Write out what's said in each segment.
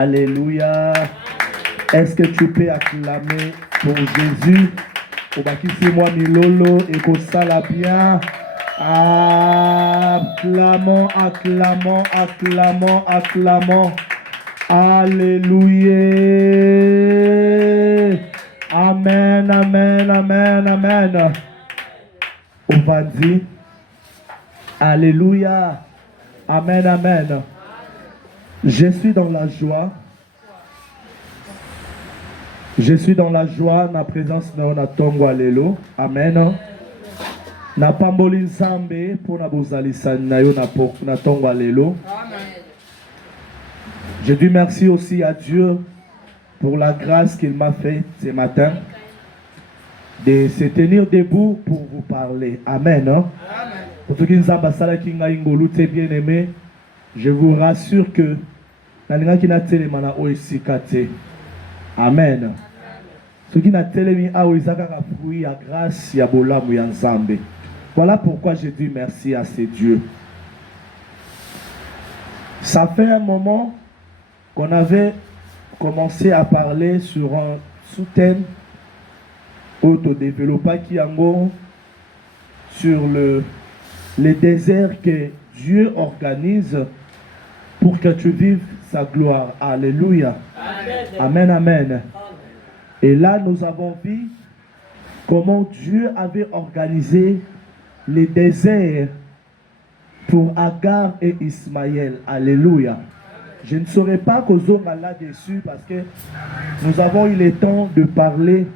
Alléluia. Est-ce que tu peux acclamer pour Jésus? Moi Milolo et Kosala bien. Acclamons, acclamons, acclamons, acclamons. Alléluia. Amen, amen, amen, amen. On va dire Alléluia. Amen, amen. Je suis dans la joie. Je suis dans la joie, na présence de Natongo Alelo. Amen. Na pamboli nzambe pour na bozalisa na yo na Tongo Alelo. Je dis merci aussi à Dieu pour la grâce qu'il m'a fait ce matin de se tenir debout pour vous parler. Amen. Pour ceux qui nous ont bien aimé, je vous rassure que Amen. Ceux qui n'ont grâce, voilà pourquoi je dis merci à ces dieux. Ça fait un moment qu'on avait commencé à parler sur un sous-thème autodéveloppé qui en sur le désert que Dieu organise pour que tu vives sa gloire. Alléluia. Amen, amen. Et là, nous avons vu comment Dieu avait organisé les déserts pour Agar et Ismaël. Alléluia. Je ne saurais pas causer là-dessus parce que nous avons eu le temps de parler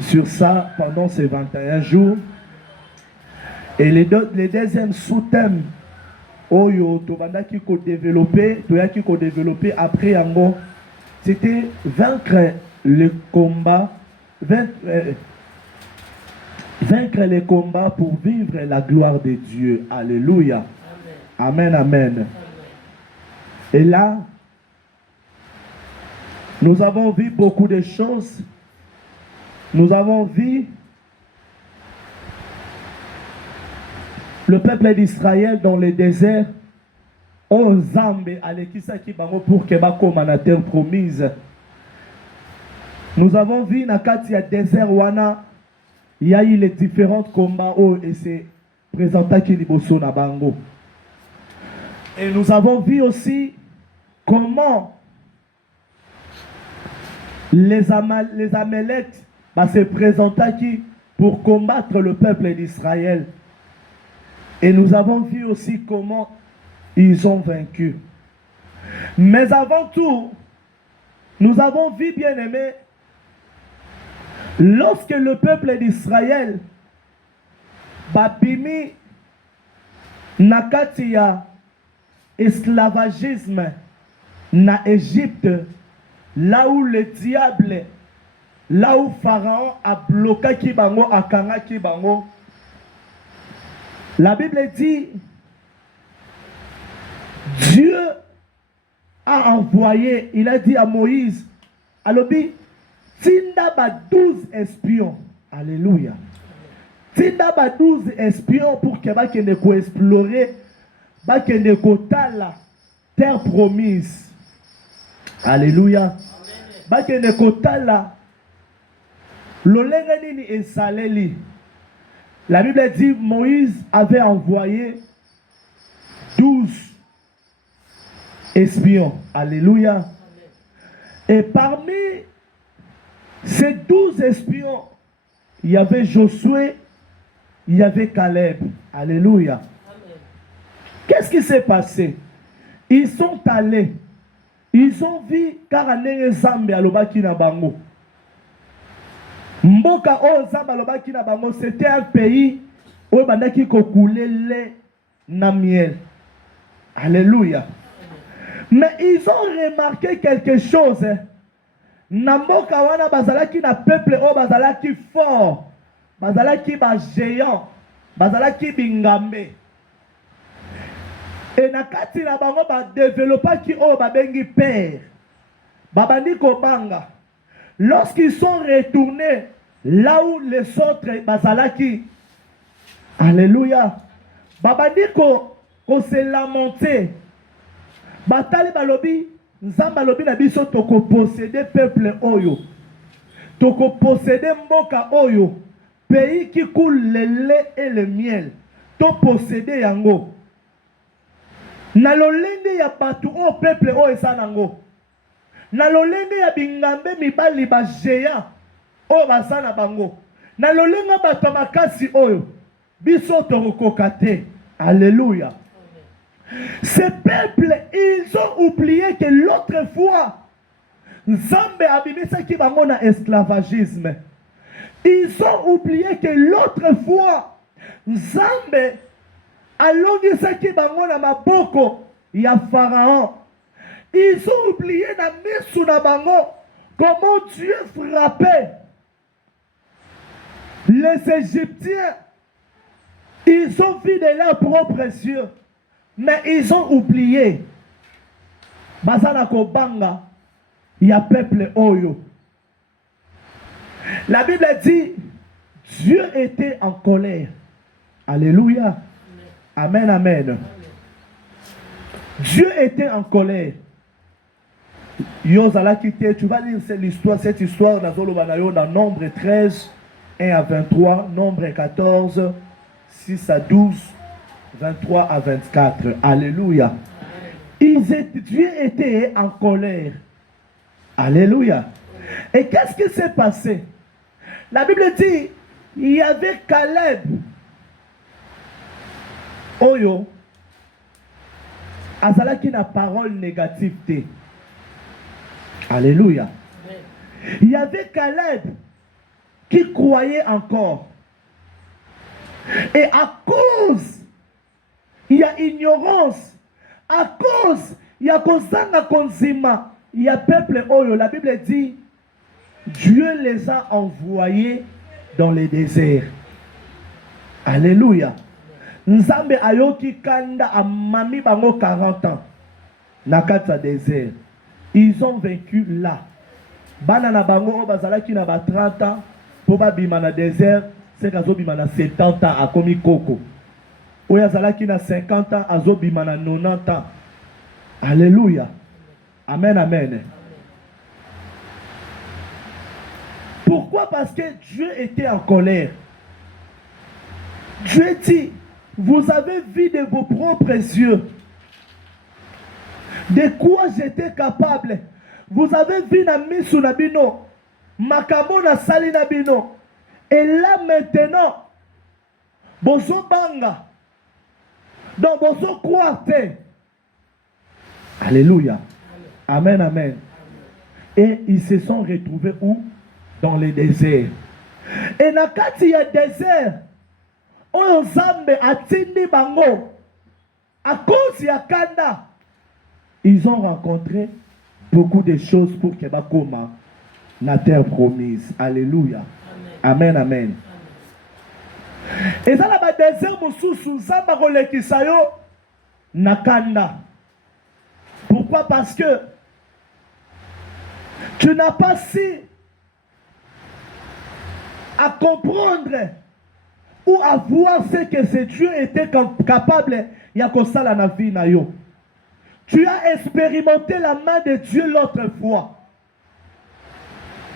sur ça pendant ces 21 jours. Et les deuxièmes sous-thèmes, développé après Yango, c'était vaincre le combat, vaincre les combats pour vivre la gloire de Dieu. Alléluia. Amen, amen. Et là, nous avons vu beaucoup de choses. Nous avons vu le peuple d'Israël dans le désert, aux Zambé, pour que la terre promise. Nous avons vu dans le désert, il y a eu les différents combats et c'est présenté qui liboso na bango. Et nous avons vu aussi comment les Amaleks se présentaient pour combattre le peuple d'Israël. Et nous avons vu aussi comment ils ont vaincu. Mais avant tout, nous avons vu, bien aimé, lorsque le peuple d'Israël bapimi nakatia esclavagisme na Égypte, là où le diable, là où Pharaon a bloqué Kibango, a kanga Kibango, la Bible dit, Dieu a envoyé, il a dit à Moïse, alobi, tinda ba 12 espions. Alléluia. Tinda ba 12 espions pour que ba kende ko explorer, ba kende ko tala terre promise. Alléluia. Ba kende ko tala lolenga nini esaleli. La Bible dit Moïse avait envoyé 12 espions. Alléluia. Et parmi ces 12 espions, il y avait Josué, il y avait Caleb. Alléluia. Qu'est-ce qui s'est passé? Ils sont allés. Ils ont vu Karanenge Zambé alobaki na bango. Mboka o Zamba alobaki na bango, c'était un pays où bandaki ko couler lait na miel. Alléluia. Mais ils ont remarqué quelque chose. Namboka wana bazalaki na peuple o bazalaki fort, bazalaki ba géant, bazalaki bingambe. Et nakati na bango ba développaki o babengi père. Babandi ko banga. Lorsqu'ils sont retournés là où les autres bazalaki, alléluia, babandi ko se lamenter. Batali balobi Nzamba lobi na biso toko posséder peuple oyo. Toko posséder mboka oyo. Pays qui coule le lait et le miel. To posséder yango. Na lolenge ya batu o peuple oyo esanango. Na lolenge ya bingambe mibali ba géant oyo basana bango. Na lolenga bato makasi oyo. Biso torokoka te. Alléluia. Ces peuples, ils ont oublié que l'autre fois, Nzambe abimisaki bango na esclavagisme. Ils ont oublié que l'autre fois, Nzambe alongisaki bango na maboko ya Pharaon. Ils ont oublié na misu na bango comment Dieu frappait les Égyptiens. Ils ont vu de leurs propres yeux. Mais ils ont oublié. Bazana Kobanga, il y a peuple Oyo. La Bible dit, Dieu était en colère. Alléluia. Amen, amen. Dieu était en colère. Yozala quitté, tu vas lire cette histoire dans Nombre 13, 1 à 23, Nombre 14, 6 à 12, 23 à 24. Alléluia. Dieu était en colère. Alléluia. Et qu'est-ce qui s'est passé? La Bible dit, il y avait Caleb. Oyo. Azala qui n'a parole négative. Alléluia. Il y avait Caleb qui croyait encore. Et à cause, il y a ignorance. À cause, il y a Kozanga Konzima. Il y a peuple Oyo. La Bible dit, Dieu les a envoyés dans les déserts. Alléluia. Nzambe ayoki kanda amami bango 40 ans. Nakata désert. Ils ont vécu là. Banana bango bazalaki na ba 30 ans. Pour bima na désert. C'est qu'azo bima na 70 ans à komi koko. Oya zalaki na 50 ans azo bima na 90 ans. Alléluia. Amen, amen. Pourquoi? Parce que Dieu était en colère. Dieu dit, vous avez vu de vos propres yeux de quoi j'étais capable. Vous avez vu na misu na bino, makamo na sali na bino. Et là maintenant, bozo banga, donc bozo croate. Alléluia. Amen, amen. Et ils se sont retrouvés où? Dans les déserts. Et nakati ya désert, oyo Nzambe atindi bango, à cause ya kanda, ils ont rencontré beaucoup de choses pour que bakoma na terre promise. Alléluia. Amen, amen. Et ça là ba désert mususu Nzambe kolekisa yo na kanda. Pourquoi? Parce que tu n'as pas su à comprendre ou à voir ce que ce Dieu était capable de la vie na yo. Tu as expérimenté la main de Dieu l'autre fois.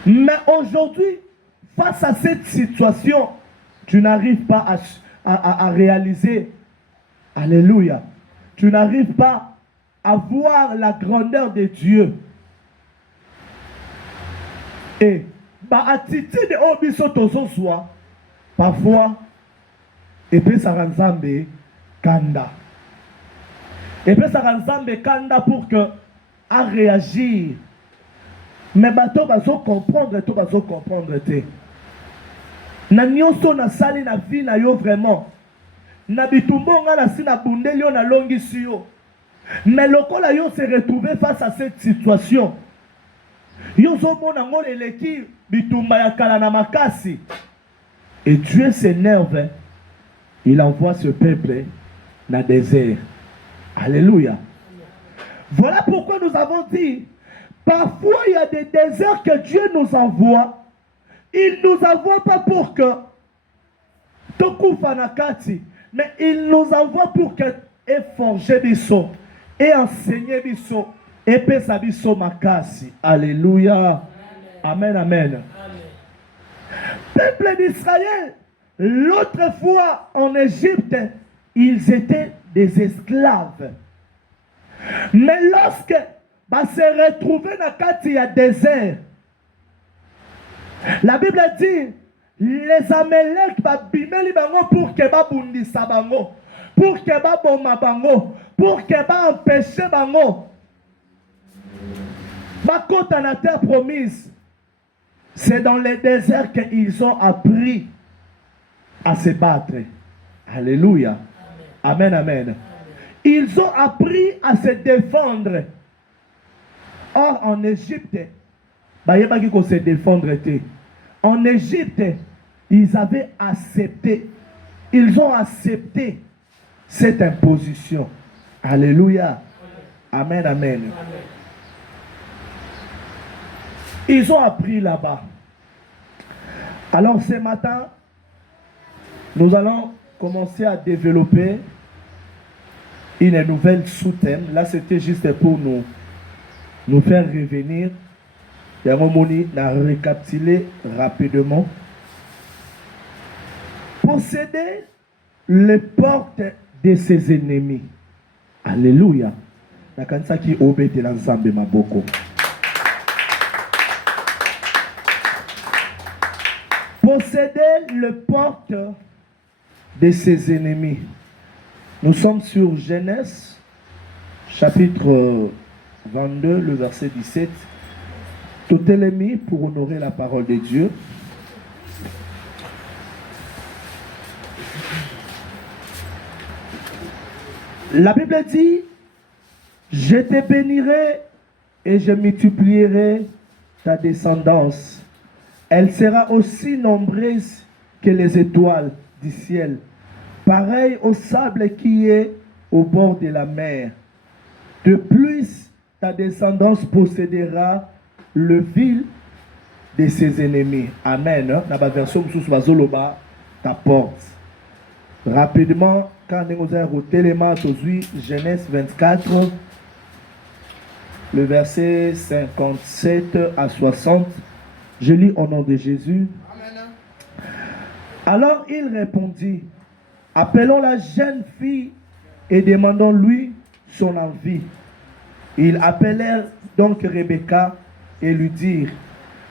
Mais aujourd'hui, face à cette situation, tu n'arrives pas à réaliser. Alléluia. Tu n'arrives pas à voir la grandeur de Dieu. Et ma attitude au biso tozo soit parfois et puis ça Nzambe kanda. Et puis ça Nzambe kanda pour que à réagir. Mais bato bazo comprendre te. Na nyonso na sali na vie na yo vraiment. Na bitumbo nga na sina bundeli yo na longi si yo. Mais lokola yo se retrouver face à cette situation. Et Dieu s'énerve. Il envoie ce peuple dans le désert. Alléluia. Voilà pourquoi nous avons dit, parfois il y a des déserts que Dieu nous envoie. Il ne nous envoie pas pour que mais il nous envoie pour que et forger biso et enseigner biso epesa biso makasi. Alléluia. Amen, amen. Peuple d'Israël, l'autre fois en Égypte, ils étaient des esclaves. Mais lorsque se retrouvaient dans le désert, la Bible dit, les Amalek bimeli bango pour que babundisa bango, pour que baboma bango, pour que empêcher bango bakota na terre promise. C'est dans le désert qu'ils ont appris à se battre. Alléluia. Amen, amen. Ils ont appris à se défendre. Or, en Égypte, il faut se défendre. En Égypte, ils avaient accepté. Ils ont accepté cette imposition. Alléluia. Amen, amen. Ils ont appris là-bas. Alors ce matin, nous allons commencer à développer une nouvelle sous-thème. Là, c'était juste pour nous faire revenir. Et à récapituler rapidement. Posséder les portes de ses ennemis. Alléluia. La kansa qui obéit l'ensemble ma boko. Posséder les portes de ses ennemis. Nous sommes sur Genèse, chapitre 22, le verset 17. Tout est mis pour honorer la parole de Dieu. La Bible dit, je te bénirai et je multiplierai ta descendance. Elle sera aussi nombreuse que les étoiles du ciel, pareil au sable qui est au bord de la mer. De plus, ta descendance possédera le vil de ses ennemis. Amen. Dans la version ta porte. Rapidement, quand nous avons l'élément Genèse 24, le verset 57 à 60, je lis au nom de Jésus. Amen. Alors il répondit, appelons la jeune fille et demandons-lui son envie. Ils appelèrent donc Rebecca et lui dirent,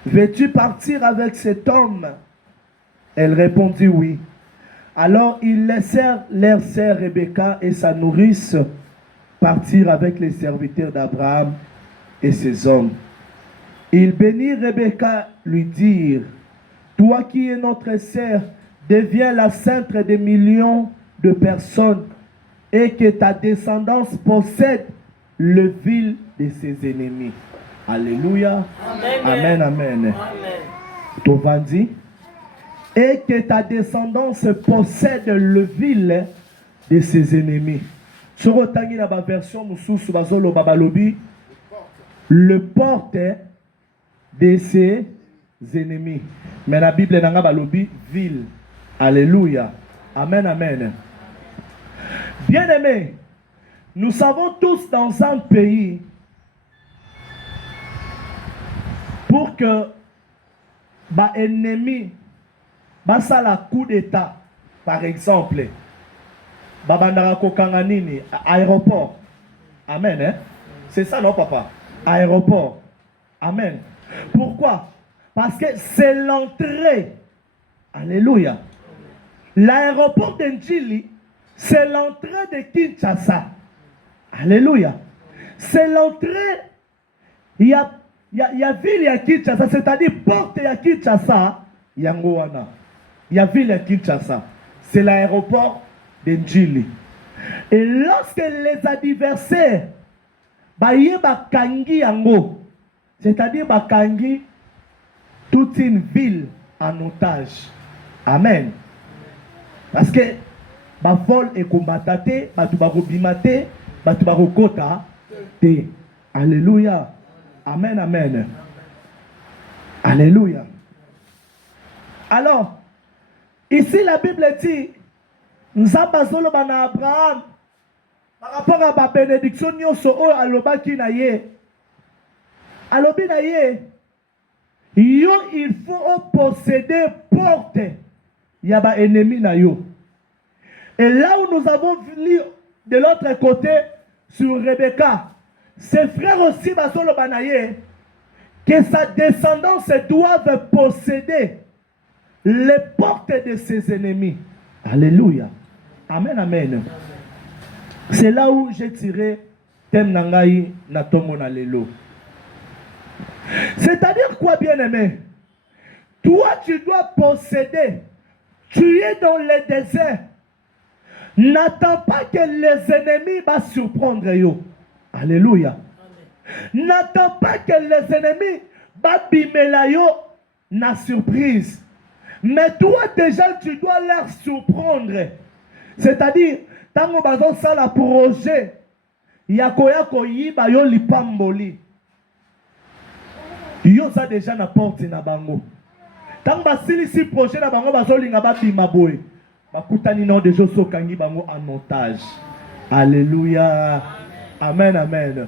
veux-tu partir avec cet homme? Elle répondit oui. Alors ils laissèrent leur sœur Rebecca et sa nourrice partir avec les serviteurs d'Abraham et ses hommes. Ils bénirent Rebecca, lui dirent, toi qui es notre sœur, deviens la sainte des millions de personnes et que ta descendance possède le vil de ses ennemis. Alléluia. Amen, amen. Amen. Tovandi. Et que ta descendance possède le vil de ses ennemis. Sur la version le porte de ses ennemis. Mais la Bible n'a pas lobby vil. Alléluia. Amen, amen. Bien-aimés, nous savons tous dans un pays, pour que ennemi ça la coup d'état, par exemple, aéroport. Amen. Hein? C'est ça, non, papa? Aéroport. Amen. Pourquoi? Parce que c'est l'entrée. Alléluia. L'aéroport d'Njili, c'est l'entrée de Kinshasa. Alléluia. C'est l'entrée. Il y a ville à Kinshasa, c'est-à-dire porte à Kinshasa, Yangoana. Il y a ville à Kinshasa. C'est l'aéroport d'Njili. Et lorsque les adversaires, Kangi Yango, c'est-à-dire Kangi, toute une ville en otage. Amen. Parce que vol et combattate, batubimate, batubakota, alléluia. Amen, amen. Alléluia. Alors, ici la Bible dit, nous avons Abraham, par rapport à la bénédiction, nous avons alobaki na ye, alobi na ye yo il faut posséder porte ya ba ennemi na yo. Et là où nous avons vu de l'autre côté sur Rebecca, ses frères aussi bazoloba na ye que sa descendance doive posséder les portes de ses ennemis. Alléluia. Amen, amen. C'est là où j'ai tiré thème nangai na tomo na lelo. C'est-à-dire quoi, bien-aimé? Toi, tu dois posséder. Tu es dans le désert. N'attends pas que les ennemis vont surprendre yo. Alléluia. N'attends pas que les ennemis vont bimela yo na surprise. Mais toi, déjà, tu dois leur surprendre. C'est-à-dire, tant que bazo sala projet, yakoya koyiba yo lipamboli. Yo ça déjà na porte na bango. Tant basili si projet na bango bazolinga babima boy. Bakutani non de joso kangi bango en otage. Alléluia. Amen, amen.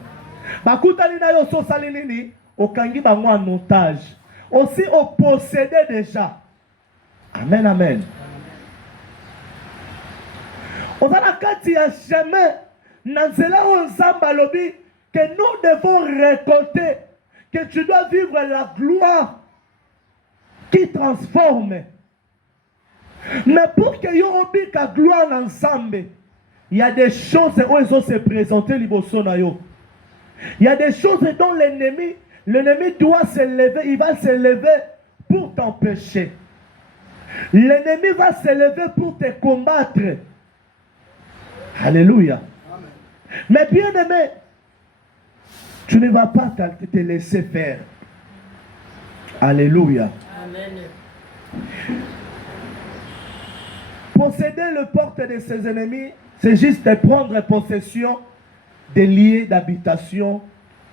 Bakutani na yo so salinini o kangi bango en otage. Aussi au posséder déjà. Amen, amen. On va la kati ya chemin nanzela onzamba lobi que nous devons récolter, que tu dois vivre la gloire qui transforme. Mais pour que yo obi ka gloire ensemble, il y a des choses où ils ont se présenter liboso na yo. Il y a des choses dont l'ennemi doit se lever, il va se lever pour t'empêcher. L'ennemi va se lever pour te combattre. Alléluia. Amen. Mais bien aimé, tu ne vas pas te laisser faire. Alléluia. Amen. Posséder le porte de ses ennemis, c'est juste de prendre possession des lieux d'habitation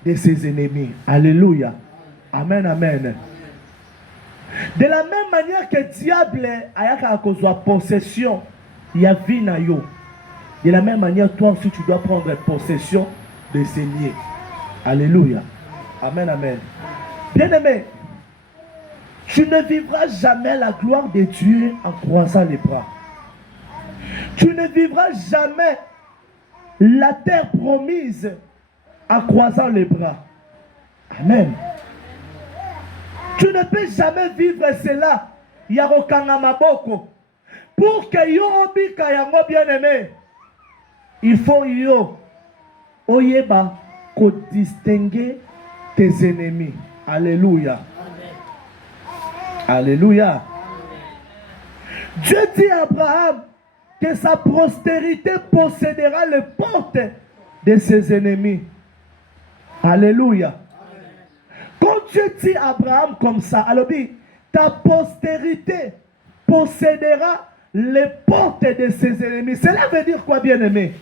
de ses ennemis. Alléluia. Amen, amen. De la même manière que le diable a possession, il y a vie na yo. De la même manière, toi aussi, tu dois prendre possession de ces lieux. Alléluia. Amen, amen. Bien-aimé, tu ne vivras jamais la gloire de Dieu en croisant les bras. Tu ne vivras jamais la terre promise en croisant les bras. Amen. Tu ne peux jamais vivre cela. Yarokanga maboko. Pour que yo obika yango bien-aimé, il faut yo oyeba ko distinguer tes ennemis. Alléluia. Amen. Alléluia. Amen. Dieu dit à Abraham que sa postérité possédera les portes de ses ennemis. Alléluia. Quand Dieu dit à Abraham comme ça, alors ta postérité possédera les portes de ses ennemis. Cela veut dire quoi, bien-aimé?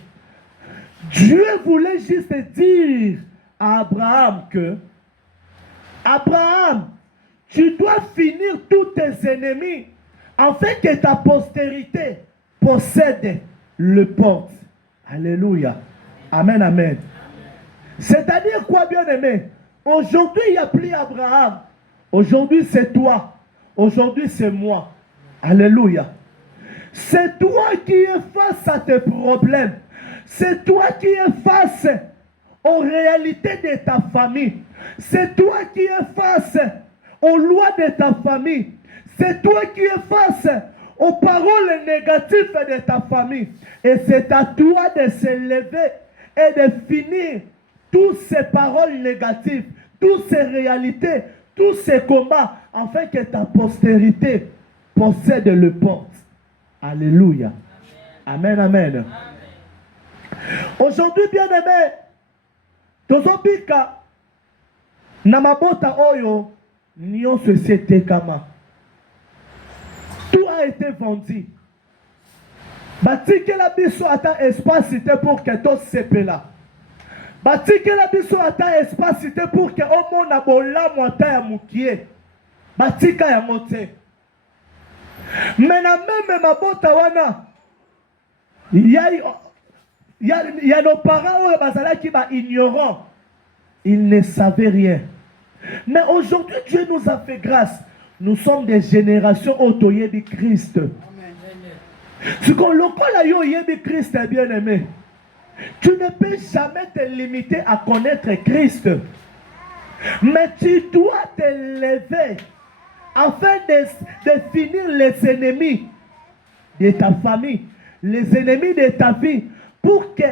Dieu voulait juste dire à Abraham que Abraham, tu dois finir tous tes ennemis afin que ta postérité possède le porte. Alléluia. Amen, amen. C'est-à-dire quoi, bien-aimé? Aujourd'hui, il n'y a plus Abraham. Aujourd'hui, c'est toi. Aujourd'hui, c'est moi. Alléluia. C'est toi qui es face à tes problèmes. C'est toi qui es face aux réalités de ta famille. C'est toi qui es face aux lois de ta famille. C'est toi qui es face aux paroles négatives de ta famille. Et c'est à toi de se lever et de finir toutes ces paroles négatives, toutes ces réalités, tous ces combats, afin que ta postérité possède le porte. Alléluia. Amen, amen. Amen. Aujourd'hui, bien-aimé, tozobika namabota oyo nion société kama. Tout a été vendu. Batike la biso ata espace c'était pour que tout sepela. Batike la biso ata espace c'était pour que au monde abola mwata ya mukie. Batika ya mote. Mais na même mabota wana il y a nos parents qui sont ignorants. Ils ne savaient rien. Mais aujourd'hui, Dieu nous a fait grâce. Nous sommes des générations autoyées de Christ. Ce qu'on le Christ est bien aimé. Tu ne peux jamais te limiter à connaître Christ. Mais tu dois te lever afin de finir les ennemis de ta famille, les ennemis de ta vie, pour que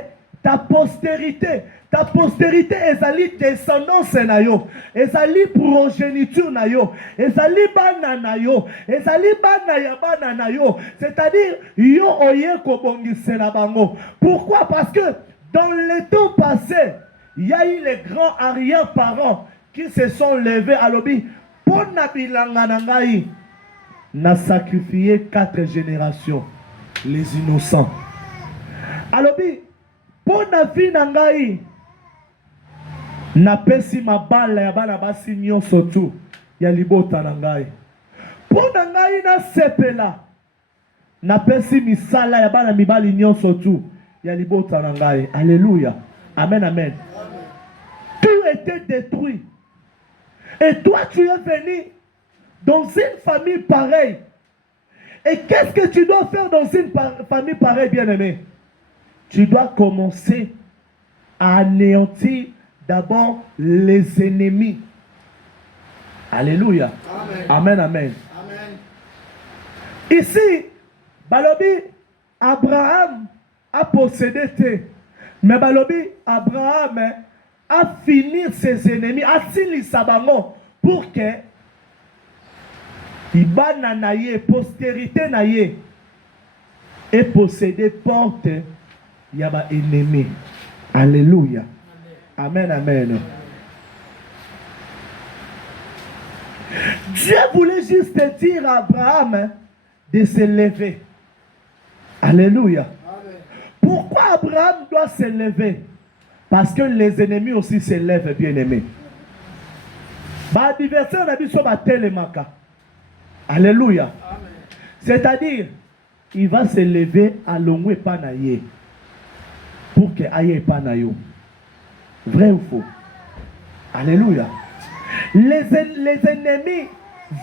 ta postérité ezali descendance na yo, ezali progéniture na yo, ezali bana na yo, ezali bana ya bana na yo, c'est-à-dire yo oye kobongisela bango. Pourquoi? Parce que dans le temps passé, il y a eu les grands arrière-parents qui se sont levés à l'obi pour nabilanga nangai n'a sacrifié 4 générations, les innocents. Alors, pour na vie nangai, na pesi mabala ya bana basi nyonso tu ya libota nangai. Pour nangai na sepela, na pesi misala ya bana mibali nyonso tu ya libota nangai. Alléluia. Amen, amen. Tout était détruit. Et toi, tu es venu dans une famille pareille. Et qu'est-ce que tu dois faire dans une famille pareille, bien-aimé? Tu dois commencer à anéantir d'abord les ennemis. Alléluia. Amen, amen. Amen. Ici, Balobi, Abraham a possédé tes. Mais Balobi, Abraham a fini ses ennemis, a fini sabango pour que Ibana naye, postérité naye, et posséder porte yaba ennemi. Alléluia. Amen, amen. Dieu voulait juste dire à Abraham de se lever. Alléluia. Pourquoi Abraham doit se lever? Parce que les ennemis aussi se lèvent, bien aimés. Adversaire n'a dit sur ma télémaka. Alléluia. C'est-à-dire, il va se lever à l'ongwe panaye pour que aille panayo. Vrai ou faux? Alléluia. Les ennemis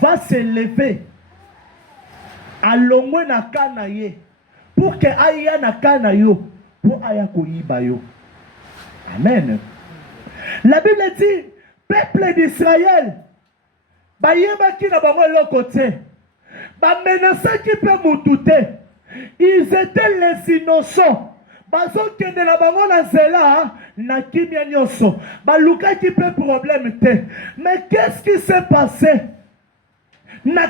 vont se lever à l'ongwe na kanaye pour que aille na kanayo pour aille koyibayo. Amen. La Bible dit, peuple d'Israël, ils étaient les innocents. Mais qu'est-ce qui s'est passé? La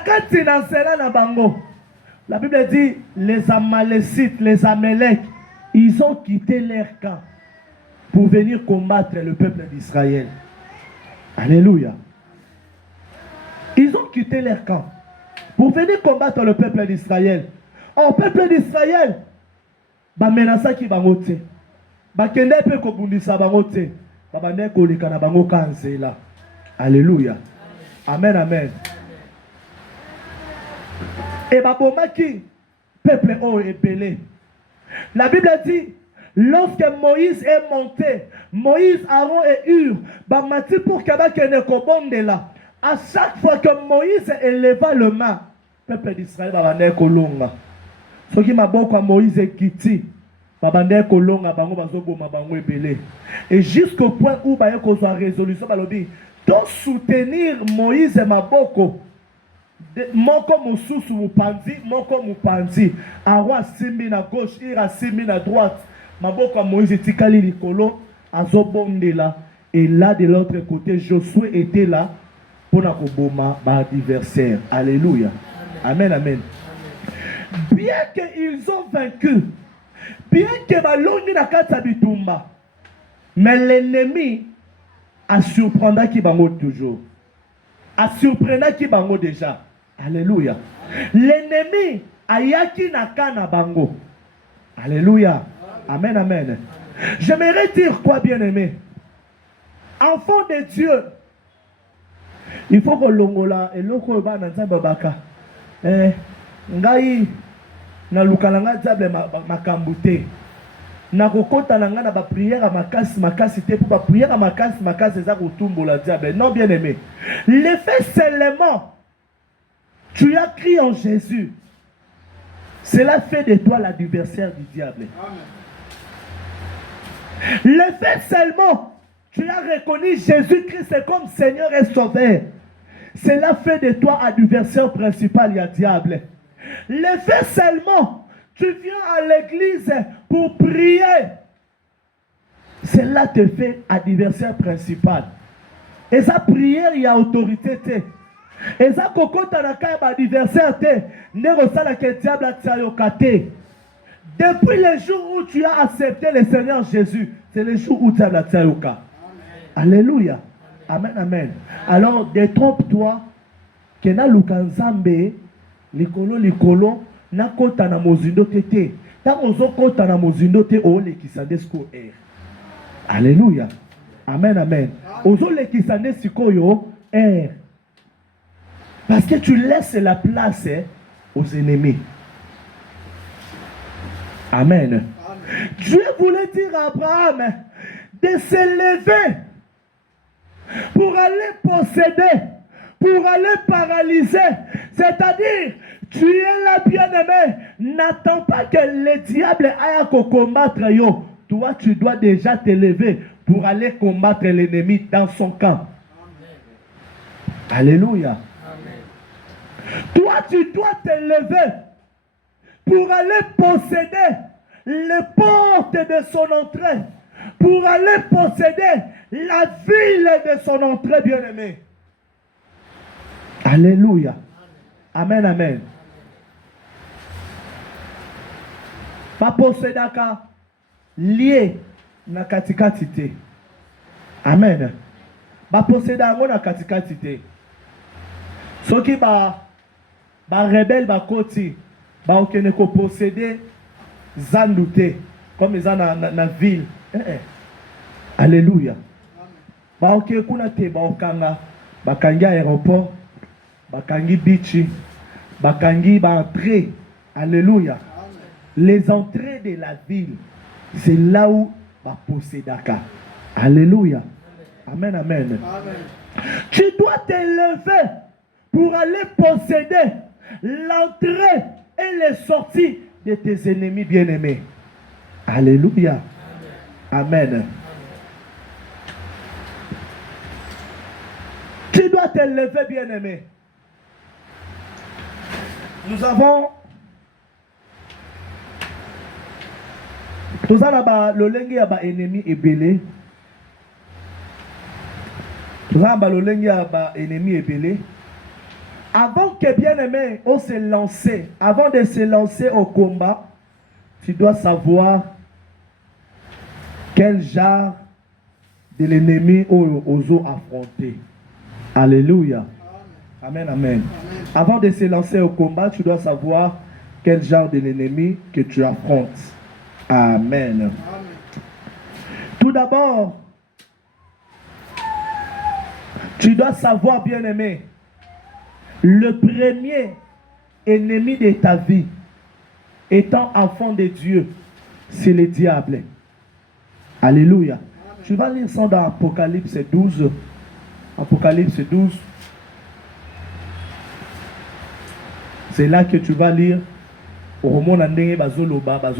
Bible dit, les Amalécites, les Amélèques, ils ont quitté leur camp pour venir combattre le peuple d'Israël. Alléluia. Ils ont quitté leur camp pour venir combattre le peuple d'Israël. Oh, peuple d'Israël, ba menasa ki bangote, ba kende pe ko bundisa bangote, ba bande ko likana bango kanzela. Alléluia. Amen, amen. Et ba bomaki peuple o epelé. La Bible dit, lorsque Moïse est monté, Moïse, Aaron et Hur, bamati pour kabakene kobondela. À chaque fois que Moïse éleva le main, le peuple d'Israël va venir kolonga. Ce qui m'a beaucoup à Moïse et Kiti, va venir kolonga, bango bazobo ma bango ebele. Et jusqu'au point où ba yeko soit résolution balobi, donc soutenir Moïse et Maboko. Moko mususu mupanzi, moko mupanzi. Aaron simbi na gauche, Ira simbi na droite. Maboko Moïse tikali likolo, azobondela. Et là de l'autre côté, Josué était là pour la koboma adversaire. Alléluia. Amen, amen. Bien qu'ils ont vaincu, bien que balongi na kata bitumba, mais l'ennemi a surprendra qui bango toujours. A surprendra qui bango déjà. Alléluia. L'ennemi a yaki na kana bango. Alléluia. Amen, amen. J'aimerais dire quoi, bien aimé? Enfant de Dieu, il faut que l'ongola et l'oko ba na nzambe baka. Ngai na lukalanga nzambe makambute. nakokota nanga na ba prière à makasi te pour ba prière à makasi za kotumbo la diable. Non, bien aimé. Le fait seulement tu as crié en Jésus. Cela fait de toi l'adversaire du diable. Le fait seulement tu as reconnu Jésus-Christ comme Seigneur et Sauveur. Cela fait de toi adversaire principal, il y a diable. Le fait seulement tu viens à l'église pour prier. Cela te fait adversaire principal. Et sa prière, il y a autorité. Et ça, quand tu as un adversaire, depuis le jour où tu as accepté le Seigneur Jésus, c'est le jour où tu as la tsayoka. Alléluia. Amen, amen. Alors, détrompe-toi que na lukanzambe, likolo, na kota na mozindo tete. Ta ozo kota na mozindo te o le kisande sko er. Alléluia. Amen, amen. Ozo le kisande siko yo er. Parce que tu laisses la place aux ennemis. Amen. Dieu voulait dire à Abraham de se lever pour aller posséder, pour aller paralyser. C'est-à-dire, tu es là, bien-aimé. N'attends pas que le diable aille combattre yo. Toi, tu dois déjà te lever pour aller combattre l'ennemi dans son camp. Amen. Alléluia. Toi, tu dois te lever pour aller posséder les portes de son entrée, pour aller posséder la ville de son entrée, bien-aimé. Alléluia. Amen, amen. Pas posséder qu'à lié na katikatite. Amen. Pas posséder na katikatite. Ce qui va rebelle ba koti ba okene ko posséder zandoute comme ils na ville. Alléluia. Ba oké kuna te ba okanga bakangi aéroport, bakangi bichi, bakangi ba entrée. Alléluia. Les entrées de la ville, c'est là où ba possédaka. Alléluia. Amen, amen. Tu dois te lever pour aller posséder l'entrée et les sorties de tes ennemis bien-aimés. Alléluia. Amen. Tu dois te lever bien-aimé. Nous avons tout ça là-bas, le lengue à bas ennemi est belé. Tout ça là-bas, le lengue à bas ennemi est belé. Avant que bien-aimé, on se lance, avant de se lancer au combat, tu dois savoir quel genre de l'ennemi aux eaux affronter. Alléluia. Amen, amen. Avant de se lancer au combat, tu dois savoir quel genre de l'ennemi que tu affrontes. Amen. Tout d'abord, tu dois savoir, bien-aimé, le premier ennemi de ta vie, étant enfant de Dieu, c'est le diable. Alléluia. Tu vas lire ça dans Apocalypse 12. Apocalypse 12. C'est là que tu vas lire.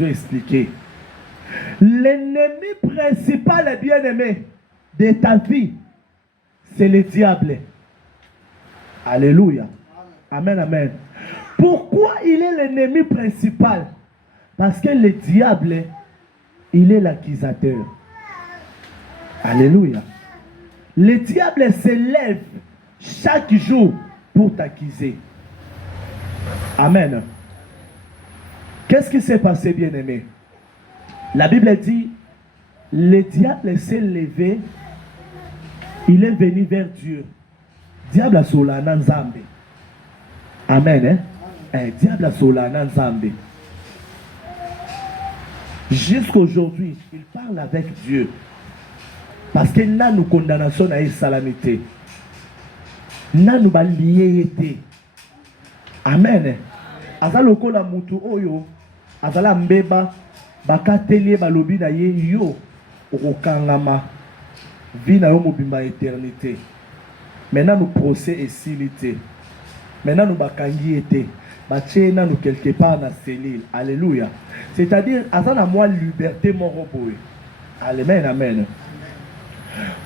Expliquer. L'ennemi principal, bien-aimé, de ta vie, c'est le diable. Alléluia. Amen, amen. Pourquoi il est l'ennemi principal? Parce que le diable, il est l'accusateur. Alléluia. Le diable s'élève chaque jour pour t'accuser. Amen. Qu'est-ce qui s'est passé, bien-aimé? La Bible dit, le diable s'est levé, il est venu vers Dieu. Diable a solana nzambe. Amen. Diable a solana nzambe. Jusqu'aujourd'hui, il parle avec Dieu. Parce que n'a nous condamnation à salamité. N'a nous lié. Amen. Azaloko la mutu oyo, azala mbeba, bakateli balobi na ye yo okokangama vie na yo mobimba éternité. Maintenant nous procès et silité. Maintenant nous bakangi été. Batie na nous quelque part dans cellule. Alléluia. C'est-à-dire à moi liberté mon repos. Amen, amen.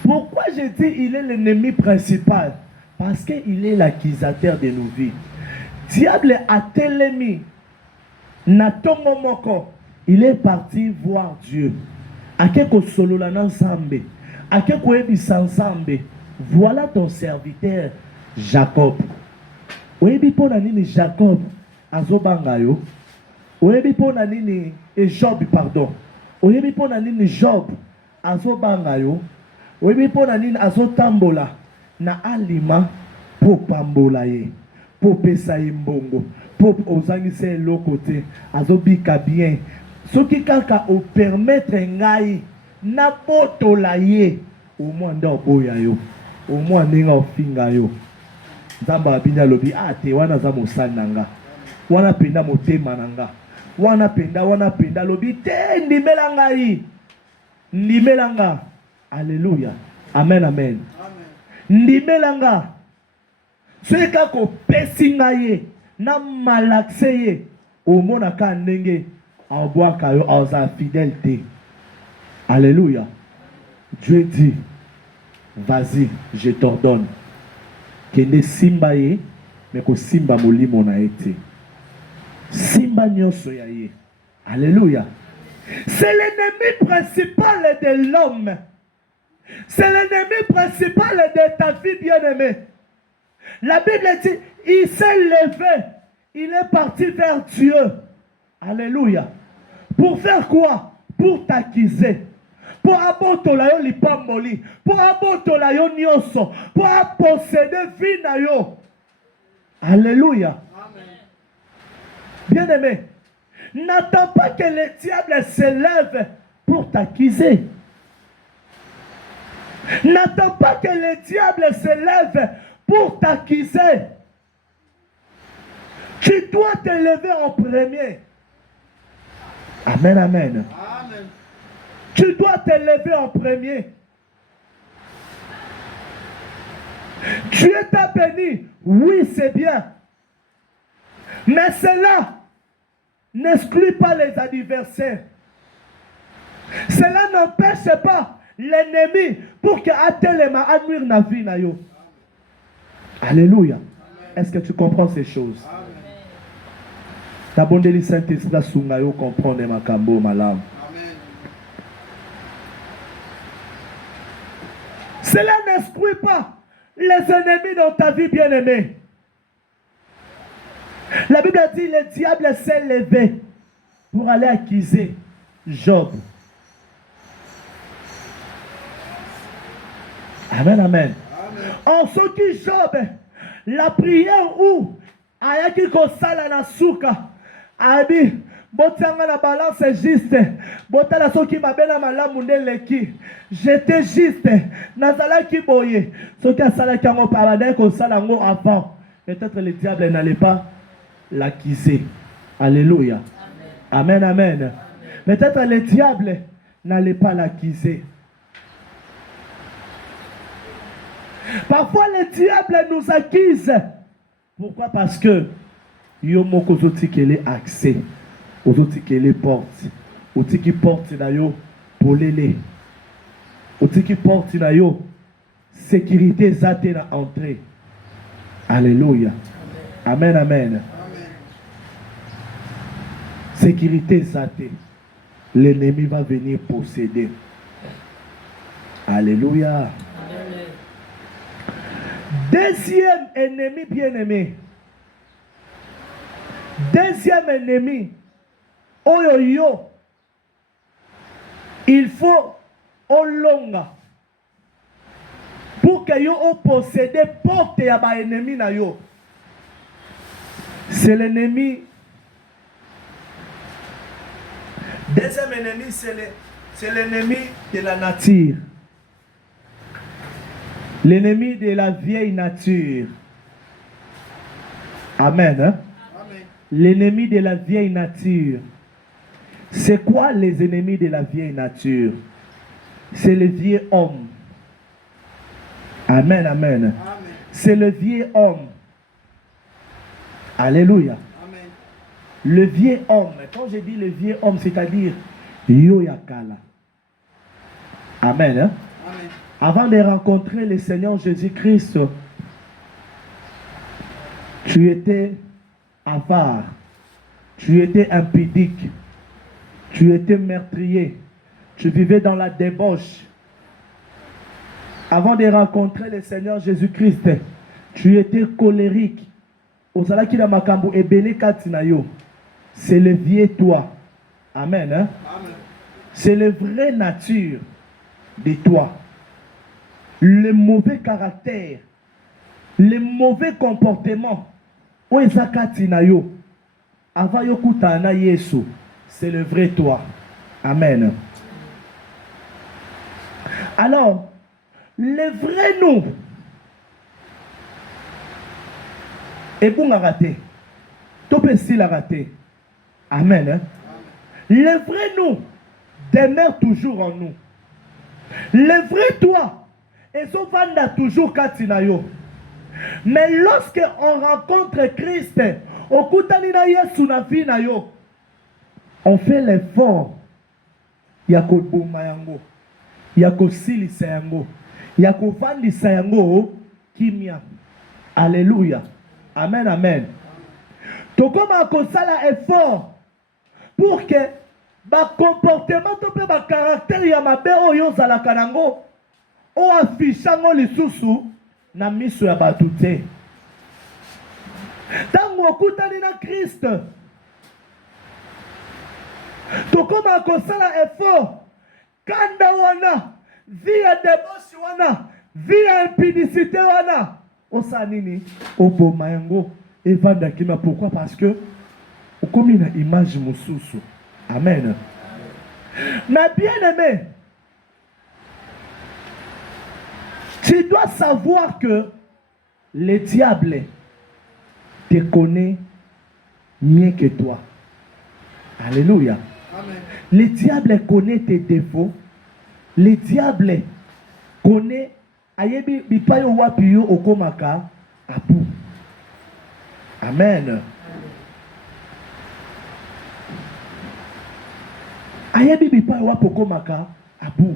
Pourquoi je dis il est l'ennemi principal? Parce qu'il est l'accusateur de nos vies. Diable a télémi. Natongo moko. Il est parti voir Dieu. Akeko solo la nzambe. Akeko ebisa nzambe. Voilà ton serviteur Jacob. Oyebi pona nini Jacob azobanga yo. Oyebi pona nini Job pardon. Oyebi pona nini Job azobanga yo. Oyebi pona nini azotambola na alima po pambola ye. Po pesa ye mbongo. Po ozangisa eloko te. Azobika bien. Soki kaka o permettre ngai na botola ye. Au moins ndo boya yo. Au moins ninga ofinga yo. Nzamba abina lobi te wana za mosali nanga. Wana penda motema nanga. Wana penda lobi te ndimela ngai. Ndimela nga. Alléluia. Amen, amen. Ndimela nga. Soki kaka opesi ngai na malakse ye. Omona ka ndenge abwaka yo aza fidèle. Alléluia. Dieu dit, vas-y, je t'ordonne. Kende simba ye, mais ko simba molimo na ete. Simba nyonso ya ye. Alléluia. C'est l'ennemi principal de l'homme. C'est l'ennemi principal de ta vie bien-aimée. La Bible dit, il s'est levé, il est parti vers Dieu. Alléluia. Pour faire quoi? Pour t'accuser. Pour abotola yo lipamboli, pour abotola yo nyonso, pour posséder vie na yo. Alléluia. Bien-aimé, n'attends pas que le diable se lève pour t'accuser. N'attends pas que le diable se lève pour t'accuser. Tu dois te lever en premier. Amen, amen. Tu dois te lever en premier. Dieu t'a béni. Oui, c'est bien. Mais cela n'exclut pas les adversaires. Cela n'empêche pas l'ennemi pour que atelema admire na vie na yo. Alléluia. Est-ce que tu comprends ces choses? Tabondeli Saint-Esprit la sunga yo comprendre makambo malam. Cela n'exclut pas les ennemis dans ta vie bien-aimée. La Bible dit le diable s'est levé pour aller accuser Job. Amen, amen. En ce qui Job, la prière où ayaki kosala na suka, abi botianga na balance juste, botala soki mabela malamu ndeleki. J'étais juste, nazalaki boye. Soki asalaki yango parada kosala ngo avant. Peut-être le diable n'allait pas l'accuser. Alléluia. Amen, amen. Amen. Peut-être le diable n'allait pas l'accuser. Parfois le diable nous accuse. Pourquoi? Parce que yomoko zoti kele accès, ozoti kele porte, oti ki porte na yo polele, oti ki porte na yo sécurité zate na entrée. Alléluia. Amen, amen. Sécurité zate. L'ennemi va venir posséder. Alléluia. Deuxième ennemi bien-aimé. Deuxième ennemi. Oyoyo. Il faut olonga. Pour que yo possède porte ya ba ennemi na yo. C'est l'ennemi. Deuxième ennemi, c'est l'ennemi de la nature. L'ennemi de la vieille nature. Amen. Hein? Amen. L'ennemi de la vieille nature. C'est quoi les ennemis de la vieille nature? C'est le vieux homme. Amen, amen. C'est le vieux homme. Alléluia. Amen. Le vieux homme. Quand je dis le vieux homme, c'est-à-dire Yoyakala. Amen. Hein? Amen. Avant de rencontrer le Seigneur Jésus-Christ, tu étais avare, tu étais impudique, tu étais meurtrier, tu vivais dans la débauche. Avant de rencontrer le Seigneur Jésus-Christ, tu étais colérique. C'est le vieux toi. Amen. Hein? Amen. C'est la vraie nature de toi. Le mauvais caractère, le mauvais comportement. C'est le vrai toi. Amen. Alors, le vrai nous est bon à rater. Tout peut s'il a raté. Amen. Hein? Le vrai nous demeure toujours en nous. Le vrai toi est souvent toujours katinayo. Mais lorsque on rencontre Christ, on fait l'effort. Yako bumayango, yako sili sayango, yako vandi sayango kimia. Alléluia. Amen, amen. Donc comme on sala effort pour que ba comportement to pe ba caractère ya mabe oyo zala kanango o afishango lisusu na miso ya batu te. Tango okutani na Christ, tokoma kosala effort kanda wana via débauche wana via impudicité wana osanini oboma yango evanda kima. Pourquoi? Parce que okomi na image mosusu. Amen. Mais bien aimé, tu dois savoir que le diable te connaît mieux que toi. Alléluia. Amen. Le diable connaît tes défauts. Le diable connaît ayebi bipayo wapiyo okomaka apu. Amen. Ayebi bipayo wapi okomaka apu.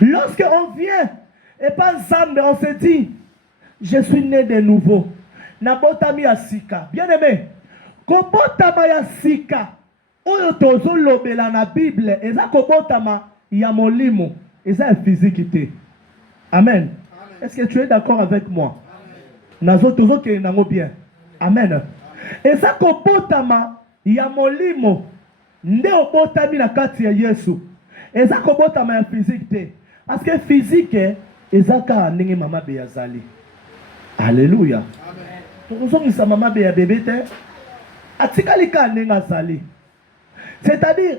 Lorsque on vient et pas Zambe, on se dit, je suis né de nouveau. Nabotami ya sika. Bien aimé, kobotama ya sika oyo tozo lobela na Bible eza kobotama ya molimo, eza ya physique. Amen. Est-ce que tu es d'accord avec moi? Nazo tozo ke nango bien. Amen. Eza kobotama ya molimo nde obotami na kati ya Yesu. Eza kobotama ya physique. Parce que physique eza ka ndenge mama be yazali. Alléluia. Amen. Tozongisa mama be ya bébé te atikali ka ndenge azali. C'est-à-dire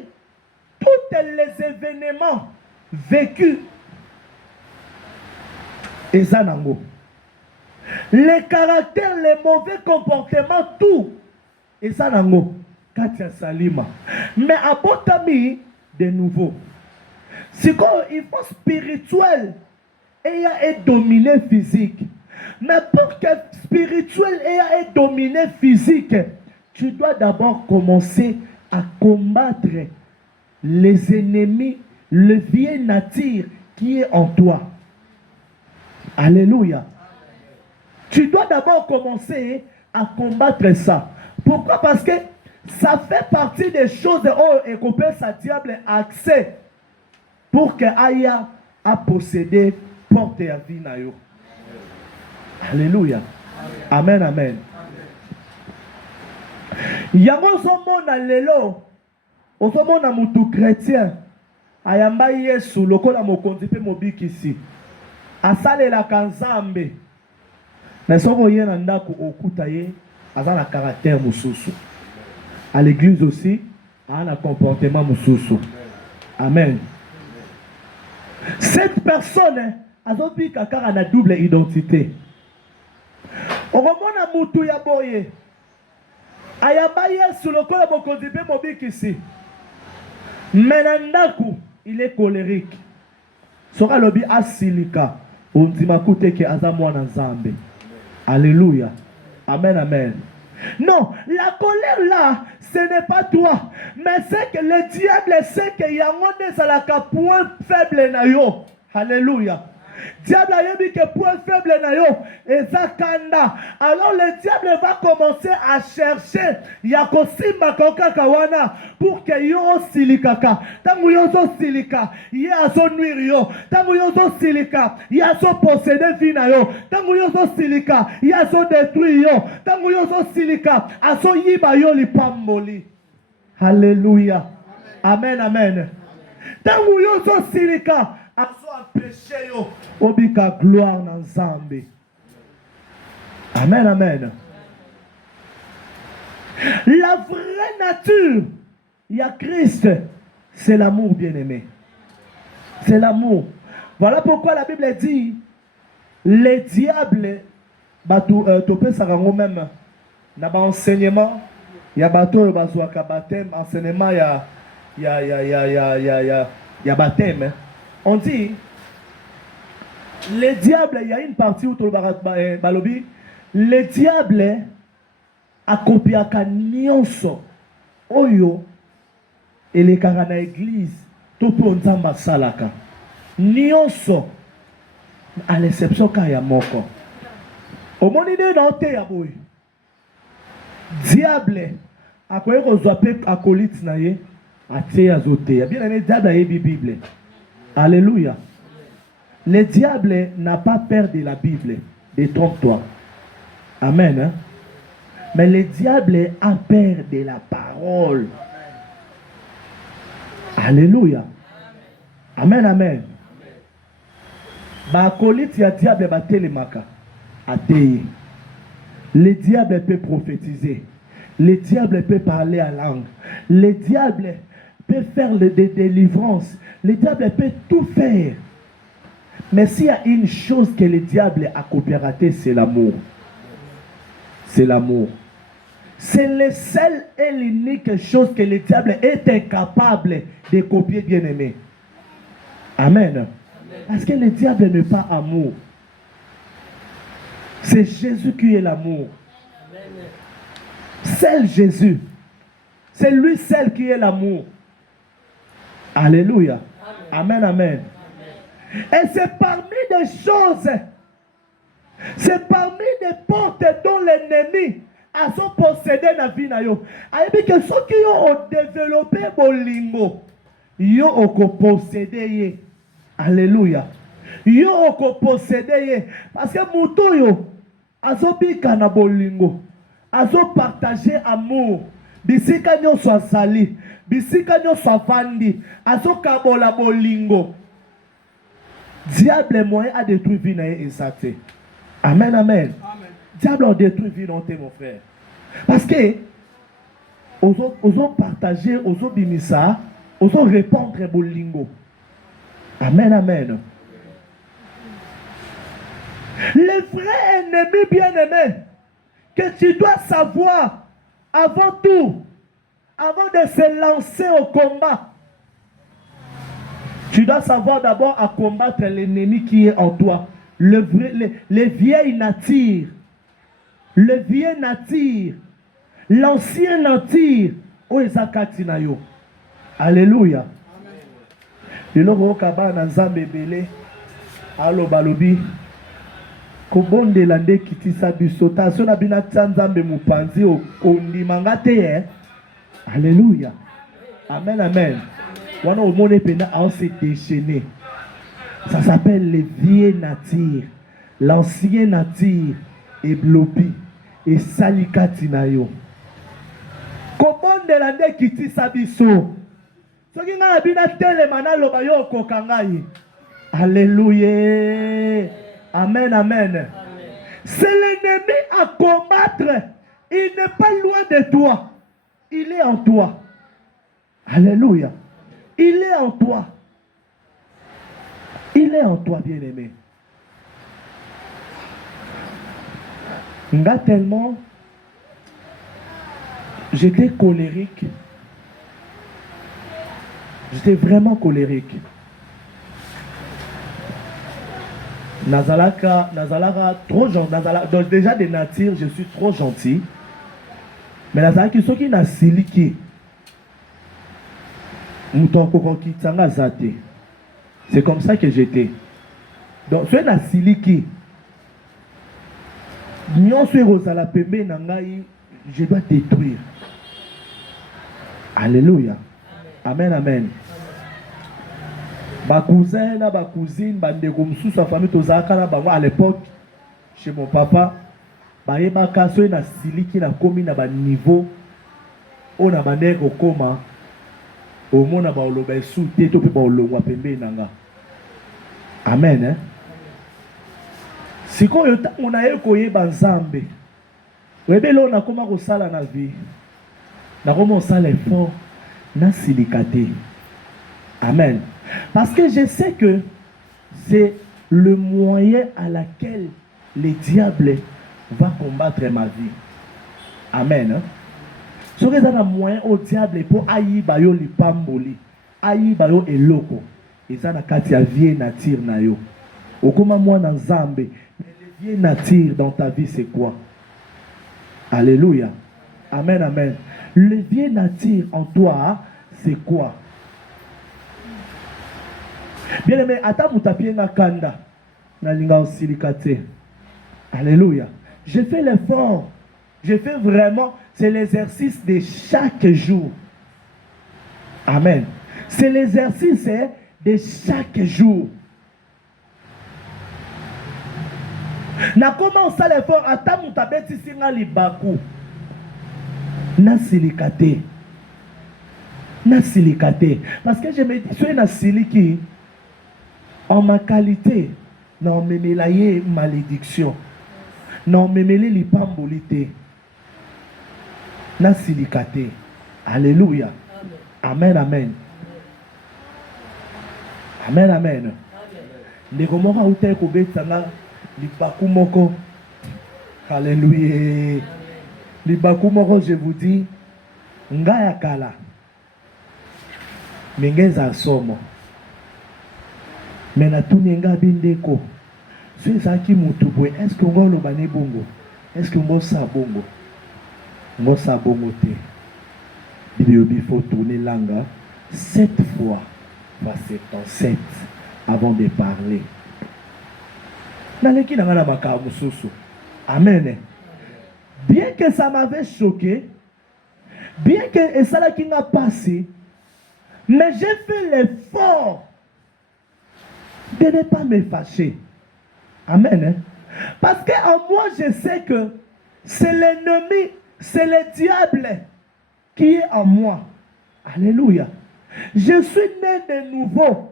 tous les événements vécus eza nango. Les caractères, les mauvais comportements, tout eza nango kati ya salima. Mais abotami de nouveau. C'est comme il faut spirituel et dominer physique. Mais pour que spirituel et dominer physique, tu dois d'abord commencer à combattre les ennemis, le vieux nature qui est en toi. Alléluia. Tu dois d'abord commencer à combattre ça. Pourquoi? Parce que ça fait partie des choses et qu'on peut sa diable accès pour que Aya a possédé porte à vie na yo. Alléluia. Amen, amen. Yango somona lelo, osomona mutu chrétien, ayamba Yesu lokola mokonzi pe mobikisi. Asale la kanzambe. Na somo yena ndako okuta ye, azana caractère mususu. À l'église aussi, a un comportement mususu. Amen. Cette personne a une double identité. Oromona mutu ya boye. Ayamba Yesu lokola mokonzi pe mobikisi. Menandaku, il est colérique. Sora lobi asilika. Undimakute ke azamwana nzambe. Alléluia. Amen, amen. Non, la colère là, ce n'est pas toi. Mais c'est que le diable sait qu'il y a un point faible na yo. Alléluia. Diable a dit que point faible na yo ezakanda. Alors le diable va commencer à chercher yakosimba kokakawana pour que yo silikaka. Tangu yo zo silika, ya zo nuire yo. Tangu yo zo silika, ya zo posséder vie na yo. Tangu yo zo silika, ya zo détruire yo. Tangu yo zo silika, aso yiba yo lipamboli. Alléluia. Amen, amen. Tangu yo zo silika, aso empêcher yo obika gloire na Nzambe. Amen, amen. La vraie nature, il y a Christ, c'est l'amour, bien-aimé. C'est l'amour. Voilà pourquoi la Bible dit les diables, topé sarango même, na ba enseignement, il y a bateau, il y a baptême, enseignement, il y a baptême. On dit, les diables, il y a une partie où tout le balobi, les diables a copié à nyonso oyo et les karana église tout pour nzamba salaka nyonso à l'exception kaya moko au moni de note ya boy diable akoye kozwa pe acolyte na ye atie azote ya bien aimé diable a Bible. Alléluia. Le diable n'a pas peur de la Bible. Détrompe-toi. Amen. Hein? Mais le diable a peur de la parole. Alléluia. Amen, amen. Ba acolyte ya diable ba telemaka. Ateye. Le diable peut prophétiser. Le diable peut parler à langue. Le diable peut faire des délivrances. Le diable peut tout faire. Mais s'il y a une chose que le diable a coopératé, c'est l'amour. C'est l'amour. C'est le seul et l'unique chose que le diable est incapable de copier, bien-aimé. Amen. Parce que le diable n'est pas amour. C'est Jésus qui est l'amour. Seul Jésus. C'est lui seul qui est l'amour. Alléluia. Amen, amen. Et c'est parmi des choses, c'est parmi des portes dont l'ennemi a son possédé dans la vie. Il dit que ceux qui ont développé bolingo, ils ont possédé. Alléluia. Ils ont possédé. Parce que Moutoyo, ils ont bika na bolingo, ils ont partagé amour. Bisika nyo soit sali, bisika nyo soit vandi, ils ont kabola bolingo. Diable moyen a détruit vie et saté. Amen, amen. Diable a détruit vie mon frère. Parce que osons partager, osons bimisa, osons répondre bolingo. Amen, amen. Le vrai ennemi bien-aimé que tu dois savoir avant tout, avant de se lancer au combat, tu dois savoir d'abord à combattre l'ennemi qui est en toi. Le vieil nature. Le vieil nature. L'ancien nature. Oezakatinayo. Alléluia. Lelo kaba na nzambe belé. Allo balobi. Kobonde lande kitisa bisota. Sona bina nzambe mupanzi ondimanga te. Alléluia. Amen, amen. On s'est déchaîné. Ça s'appelle les vieilles natures. L'ancien nature est blobi et salikatinayo. Comment de l'année qui tisse abisso? Ce qui n'a pas télé manalo bayo kokangai. Alléluia. Amen, amen. C'est l'ennemi à combattre. Il n'est pas loin de toi. Il est en toi. Alléluia. Il est en toi. Il est en toi, bien-aimé. Nga tellement, j'étais colérique. J'étais vraiment colérique. Nazalaka, trop gentil. Donc déjà de nature, je suis trop gentil. Mais Nazalaki, ceux qui n'a siliki, c'est comme ça que j'étais. Donc, ceux qui n'a siliki, je dois détruire. Alléluia. Amen, amen. Ma cousin, ma cousine, ma famille, à l'époque, chez mon papa, ma casse na siliki na komi na ba niveau, on a bané au coma, au monde ba oloba sous tête pe ba olongwa pembe nanga. Amen. Hein? Siko yo on a ekoye banzambe. Rebelo na koma ko sala na vie. Na koma sala effort na silikate. Amen. Parce que je sais que c'est le moyen à laquelle le diable va combattre ma vie. Amen. Ce que c'est un moyen au diable pour aïe bayo li pamboli, aïe bayo eloko. Et ça na katia vie nature na yo. Okoma moi na zambe, mais le vie nature dans ta vie c'est quoi? Alléluia. Amen, amen. Le vie nature en toi c'est quoi? Bien aimé, ata mutapie na kanda na linga osilikate. Alléluia. J'ai fait l'effort. J'ai fait vraiment, c'est l'exercice de chaque jour. Amen. C'est l'exercice de chaque jour. Na commencé l'effort, ata mutabeti singa libaku. Na silikate. Na silikate. Parce que je me dis, soyez na siliki, en ma qualité, non me mélaye malédiction. Non me mêler les pambolité. Na silikate. Alléluia. Amen, amen. Amen, amen. Ndeko moko ute ko betanga libaku moko. Alléluia. Libaku moko, je vous dis, ngaya kala. Mengeza somo. Mais na tuninga bindeko. Si ça qui moutouboue, est-ce que on va le bongo? Est-ce que on sa bongo? On sa bongo te. Il faut tourner langue 7 fois. Verset 7 avant de parler. Naleki na ngana makamu susu. Amen. Bien que ça m'avait choqué, bien que ça qui m'a passé, mais j'ai fait l'effort de ne pas me fâcher. Amen. Hein? Parce qu'en moi, je sais que c'est l'ennemi, c'est le diable qui est en moi. Alléluia. Je suis né de nouveau.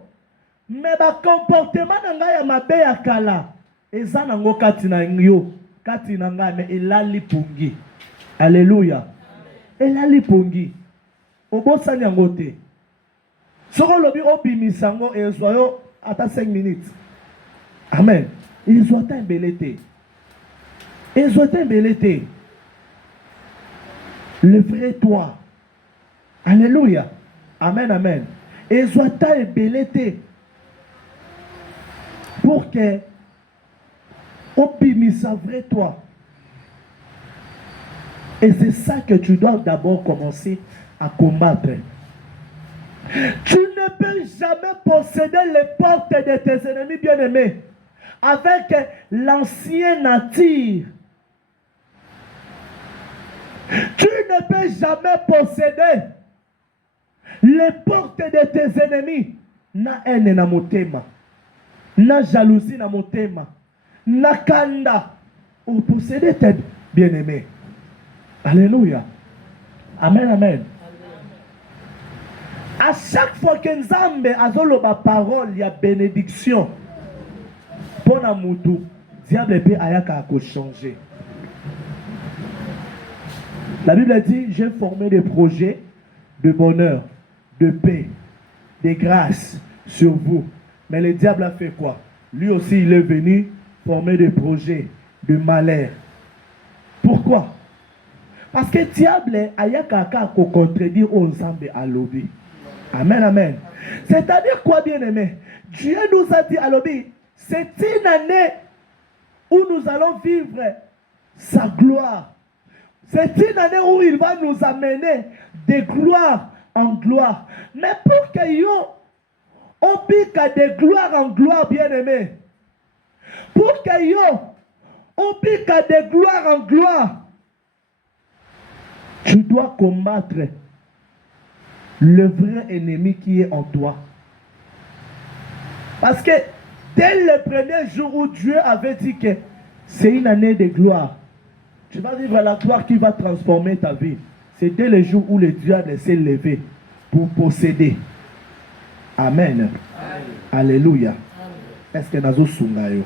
Mais ma comportement n'a ma ya kala. Et ça n'a pas katina yo. Katina nga mais il a lipungi. Alléluia. Il a lipungi. Obo sanya ngote. Soko lobi obimi sango et soyo ata 5 minutes. Amen. Ils ont embelleté. Ils ont embelleté. Le vrai toi. Alléluia. Amen, amen. Ils ont embelleté. Pour que opimi sa vrai toi. Et c'est ça que tu dois d'abord commencer à combattre. Tu ne peux jamais posséder les portes de tes ennemis bien-aimés avec l'ancienne nature. Tu ne peux jamais posséder les portes de tes ennemis. Na haine na motema, na jalousie na motema, na kanda. Ou posséder tes bien-aimés. Alléluia. Amen, amen. À chaque fois que Nzambe azoloba parole, il y a bénédiction. Pour Namoutou, diable peut ayaka changer. La Bible dit, j'ai formé des projets de bonheur, de paix, de grâce sur vous. Mais le diable a fait quoi? Lui aussi, il est venu former des projets de malheur. Pourquoi? Parce que le diable ayaka ko contredire aux Nzambe à lobby. Amen, amen. C'est-à-dire quoi, bien-aimé? Dieu nous a dit, Alobi, c'est une année où nous allons vivre sa gloire. C'est une année où il va nous amener de gloire en gloire. Mais pour que on pique de gloire en gloire, bien-aimé. Pour que on pique de gloire en gloire, tu dois combattre le vrai ennemi qui est en toi. Parce que dès le premier jour où Dieu avait dit que c'est une année de gloire, tu vas vivre la gloire qui va transformer ta vie. C'est dès le jour où le diable s'est levé pour posséder. Amen. Amen. Alléluia. Est-ce que nous sommes?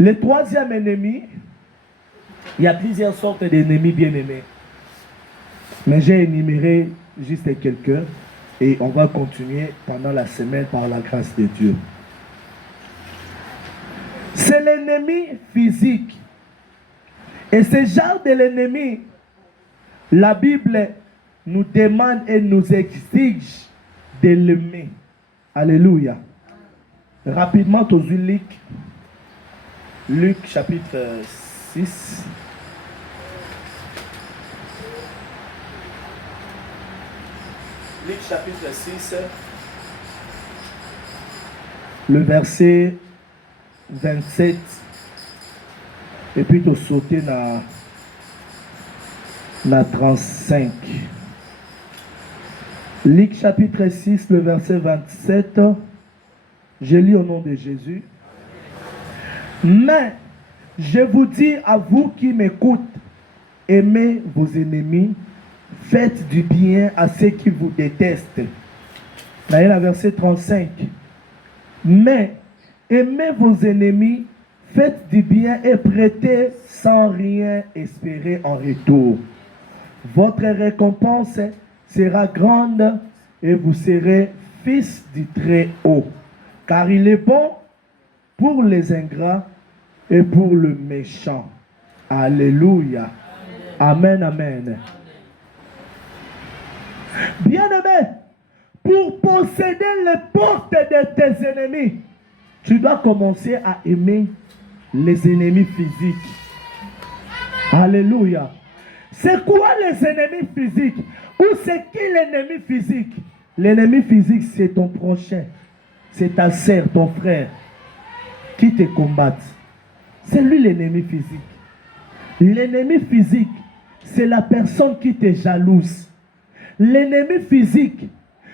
Le troisième ennemi, il y a plusieurs sortes d'ennemis bien-aimés. Mais j'ai énuméré juste quelques et on va continuer pendant la semaine par la grâce de Dieu. C'est l'ennemi physique. Et ce genre de l'ennemi, la Bible nous demande et nous exige de l'aimer. Alléluia. Rapidement, aux Luc chapitre 6. Luc chapitre 6. Le verset 27. Et puis tu sauter dans 35. Luc chapitre 6, le verset 27. Je lis au nom de Jésus. Mais je vous dis à vous qui m'écoutent, aimez vos ennemis, faites du bien à ceux qui vous détestent. Là, il y a le verset 35. Mais aimez vos ennemis, faites du bien et prêtez sans rien espérer en retour. Votre récompense sera grande et vous serez fils du Très-Haut. Car il est bon pour les ingrats et pour le méchant. Alléluia. Amen, amen. Bien-aimé, pour posséder les portes de tes ennemis, tu dois commencer à aimer les ennemis physiques. Alléluia. C'est quoi les ennemis physiques? Ou c'est qui l'ennemi physique? L'ennemi physique, c'est ton prochain. C'est ta sœur, ton frère qui te combattent. C'est lui l'ennemi physique. L'ennemi physique, c'est la personne qui te jalouse. L'ennemi physique,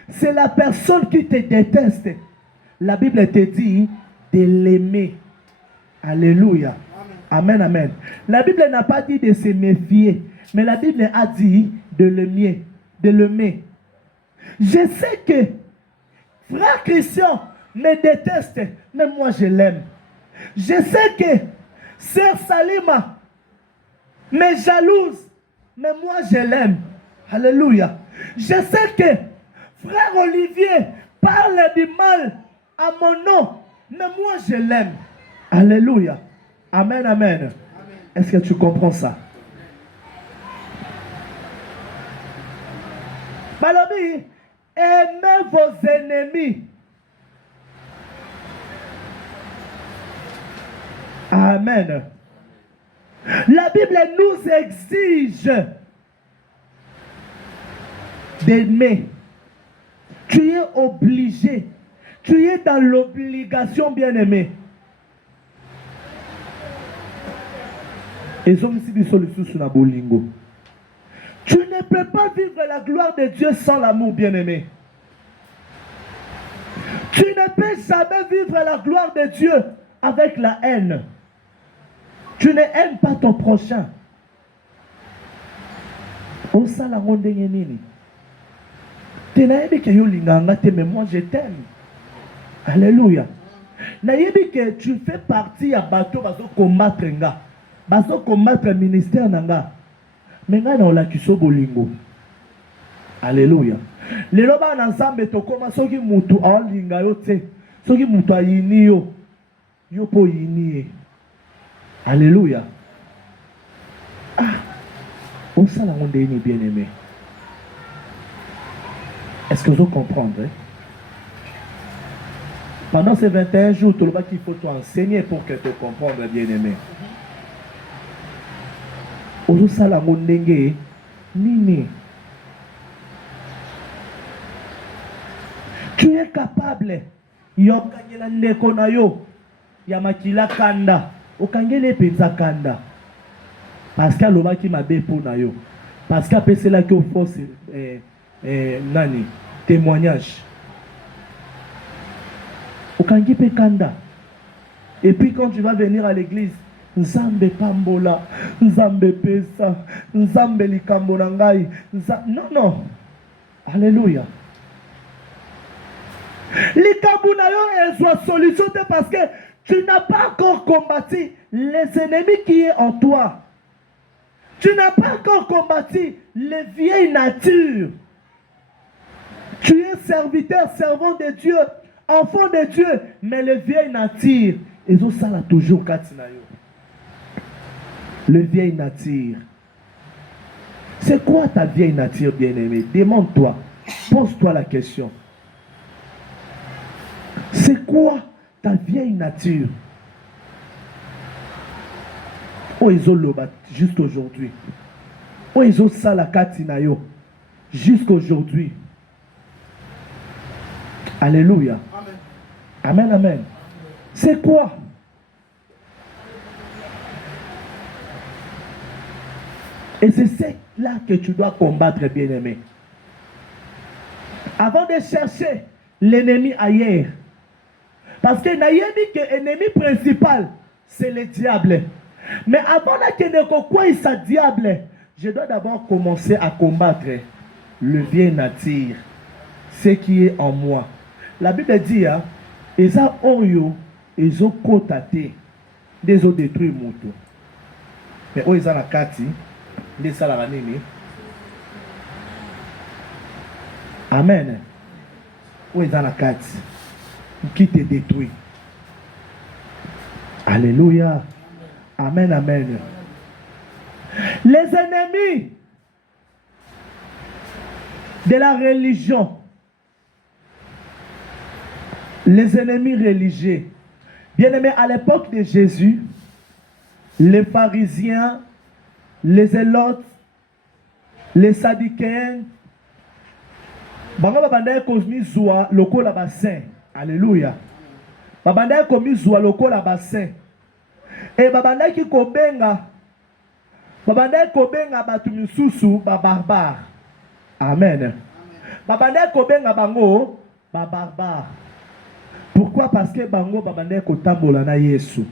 c'est la personne qui te déteste. La Bible te dit de l'aimer. Alléluia. Amen, amen. La Bible n'a pas dit de se méfier, mais la Bible a dit de l'aimer. De l'aimer. Je sais que frère Christian me déteste, mais moi je l'aime. Je sais que sœur Salima me jalouse, mais moi je l'aime. Alléluia. Je sais que frère Olivier parle du mal à mon nom, mais moi je l'aime. Alléluia. Amen, amen. Est-ce que tu comprends ça? Balobi, aimez vos ennemis. Amen. La Bible nous exige d'aimer. Tu es obligé. Tu es dans l'obligation, bien-aimé. Et tu ne peux pas vivre la gloire de Dieu sans l'amour, bien-aimé. Tu ne peux jamais vivre la gloire de Dieu avec la haine. Tu ne aimes pas ton prochain. On sait la ronde nini. Tu n'as pas que mais moi je t'aime. Alléluia. Nayebi que tu fais partie à bateau bazo combattre nga. Bazo combattre ministère nanga. Mais nga na olakiso bolingo. Alléluia. Les loba ensemble to koma soki mutu alinga yo te. Soki mutu ayini yo. Yo po yini. Alléluia. Ah. On sait la ronde bien aimé. Est-ce que vous comprenez? Pendant ces 21 jours, tout le monde qu'il faut t'enseigner pour que tu comprennes, bien-aimé. Ozo sala ndenge nini. Tu es capable. Yokangela ndeko na yo. Yamakila kanda. Okangele penza kanda. Parce que alobaki mabe pour na yo. Parce que après c'est là que force nani témoignage. Okangi pe kanda. Et puis quand tu vas venir à l'église, Nzambe pambola, Nzambe pesa, Nzambe likambo na ngai. Non, non. Alléluia. Likambo na yo est soit solution parce que tu n'as pas encore combattu les ennemis qui est en toi. Tu n'as pas encore combattu les vieilles natures. Tu es serviteur, servant de Dieu, enfant de Dieu, mais les vieilles natures, ils ont ça là toujours katinayo. Le vieille nature. C'est quoi ta vieille nature, bien-aimé? Demande-toi. Pose-toi la question. C'est quoi ta vieille nature? Oh, ils ont l'obat juste aujourd'hui. Oh, ils ont ça la katinayo jusqu'aujourd'hui. Alléluia. Amen. Amen, amen. C'est quoi? Et c'est là que tu dois combattre, bien-aimé. Avant de chercher l'ennemi ailleurs. Parce que l'ennemi principal, c'est le diable. Mais avant que ne quoi il soit diable, je dois d'abord commencer à combattre le vieil nature, ce qui est en moi. La Bible dit, ils ont cotaté, ils ont détruit mon tour. Mais ils ont la carte. Amen. Où est dans la carte qui te détruit? Alléluia. Amen, amen. Les ennemis de la religion, les ennemis religieux. Bien aimé, à l'époque de Jésus, les pharisiens, les zélotes, les sadducéens, bango babanda komi zwa lokola bassin. Alléluia. Babanda komi zwa lokola bassin. Et babanda ki kobenga batu misusu ba barbare. Amen. Babanda kobenga bango ba barbare. Pourquoi? Parce que bango babanda kotambola na Yesu.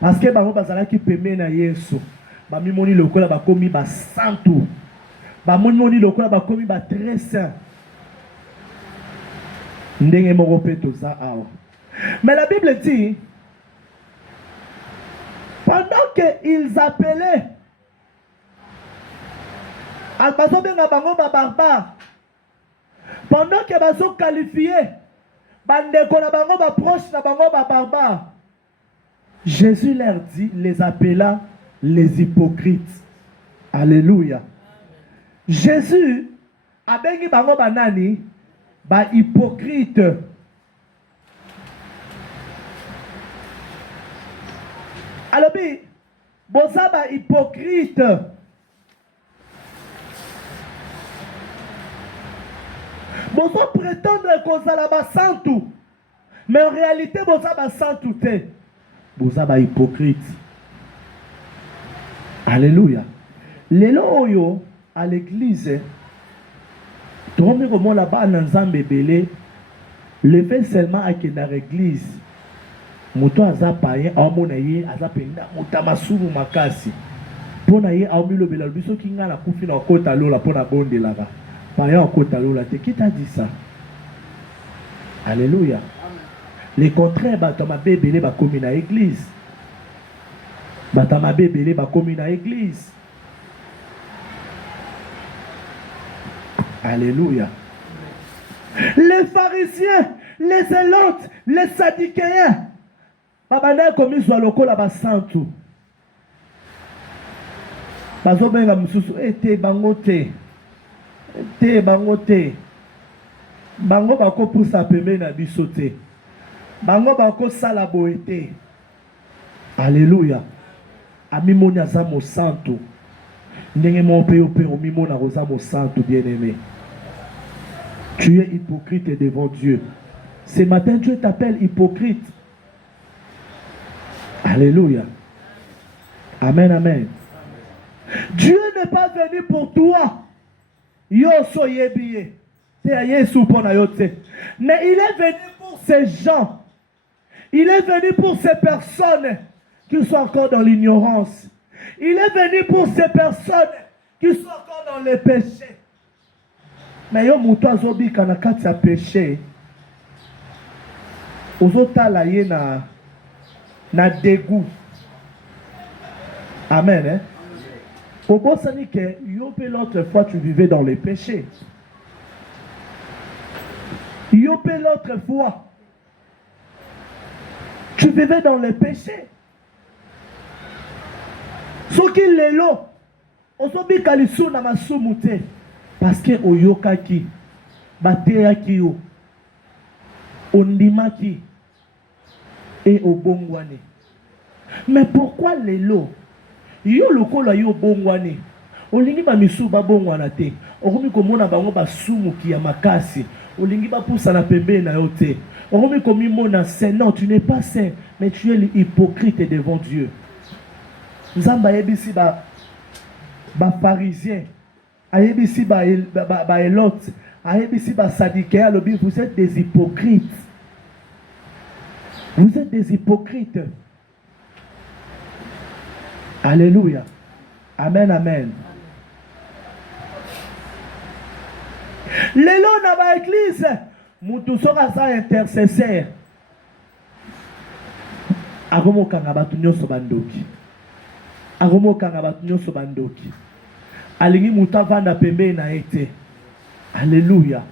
Parce que bango bazalaki pembe na Yesu. Bamimoni lokola bakomi ba santu. Bamimoni lokola bakomi ba très saint. Ndenge moko pe toza awa. Mais la Bible dit, pendant qu'ils appelaient à bazo benga bango ba barbare, pendant que bazo qualifié bandeko na bango ba proche na bango ba barbare, Jésus leur dit, les appela les hypocrites. Alléluia. Jésus a bengi bango banani ba hypocrite. Alors bi boza ba hypocrite. Boza prétendre kozala ba santu, mais en réalité boza ba santu te. Boza ba hypocrite. Alléluia. Lelo oyo à l'église, tout le monde là-bas dans Nzambe belé, le fait seulement à que dans l'église, moto aza païen, amona ye aza penda, motamasuru makasi. Pona ye amilo bela biso kinga na kufi na kota lola pona bonde là-bas. Païen kota lola te, qui t'a dit ça? Alléluia. Le contraire, batama bébélé ba komi na église. Batama bébélé ba komi na église. Alléluia. Les pharisiens, les zélotes, les sadducéens, babanda komi zwa lokola ba santu. Bazo benga mususu ete bangote. Ete bangote. Bango bako poussa pembe na biso te. Bango bako sala boete. Alléluia. Amimoni azamo santo. Ndenge mon père mimona rozamo santo bien-aimé. Tu es hypocrite devant Dieu. Ce matin, Dieu t'appelle hypocrite. Alléluia. Amen, amen. Dieu n'est pas venu pour toi. Yo soyez bien. Mais il est venu pour ces gens. Il est venu pour ces personnes qui sont encore dans l'ignorance. Il est venu pour ces personnes qui sont encore dans le péché. Mais yo muto azobi kana kati ya péché. Ozotala ye na dégoût. Amen. Hein? Au bon sens que yopé l'autre fois tu vivais dans le péché. Yopé l'autre fois tu vivais dans le péché. Soki lelo ozobi kalisu na masumu te parce que oyokaki bateyaki yo ondimaki et obongwane. Mais pourquoi lelo yo lokola yo bongwane olingi ba misu ba bongwana te okomi komona bango basumu ki ya makasi olingi ba poussa na pembe na yo te okomi komi mona saint. Non, tu n'es pas saint, mais tu es hypocrite devant Dieu. Nzamba yebisi ba pharisien ayebisi ba élote ayebisi ba sadducéen lobi, vous êtes des hypocrites. Vous êtes des hypocrites. Alléluia. Amen, amen. Lelo na ba église, mutu soka sa intercesseur. Agomo kanga batu nyoso bandoki. Agomo kanga batu nyoso bandoki. Alingi mutu avanda pembe na ete. Alléluia.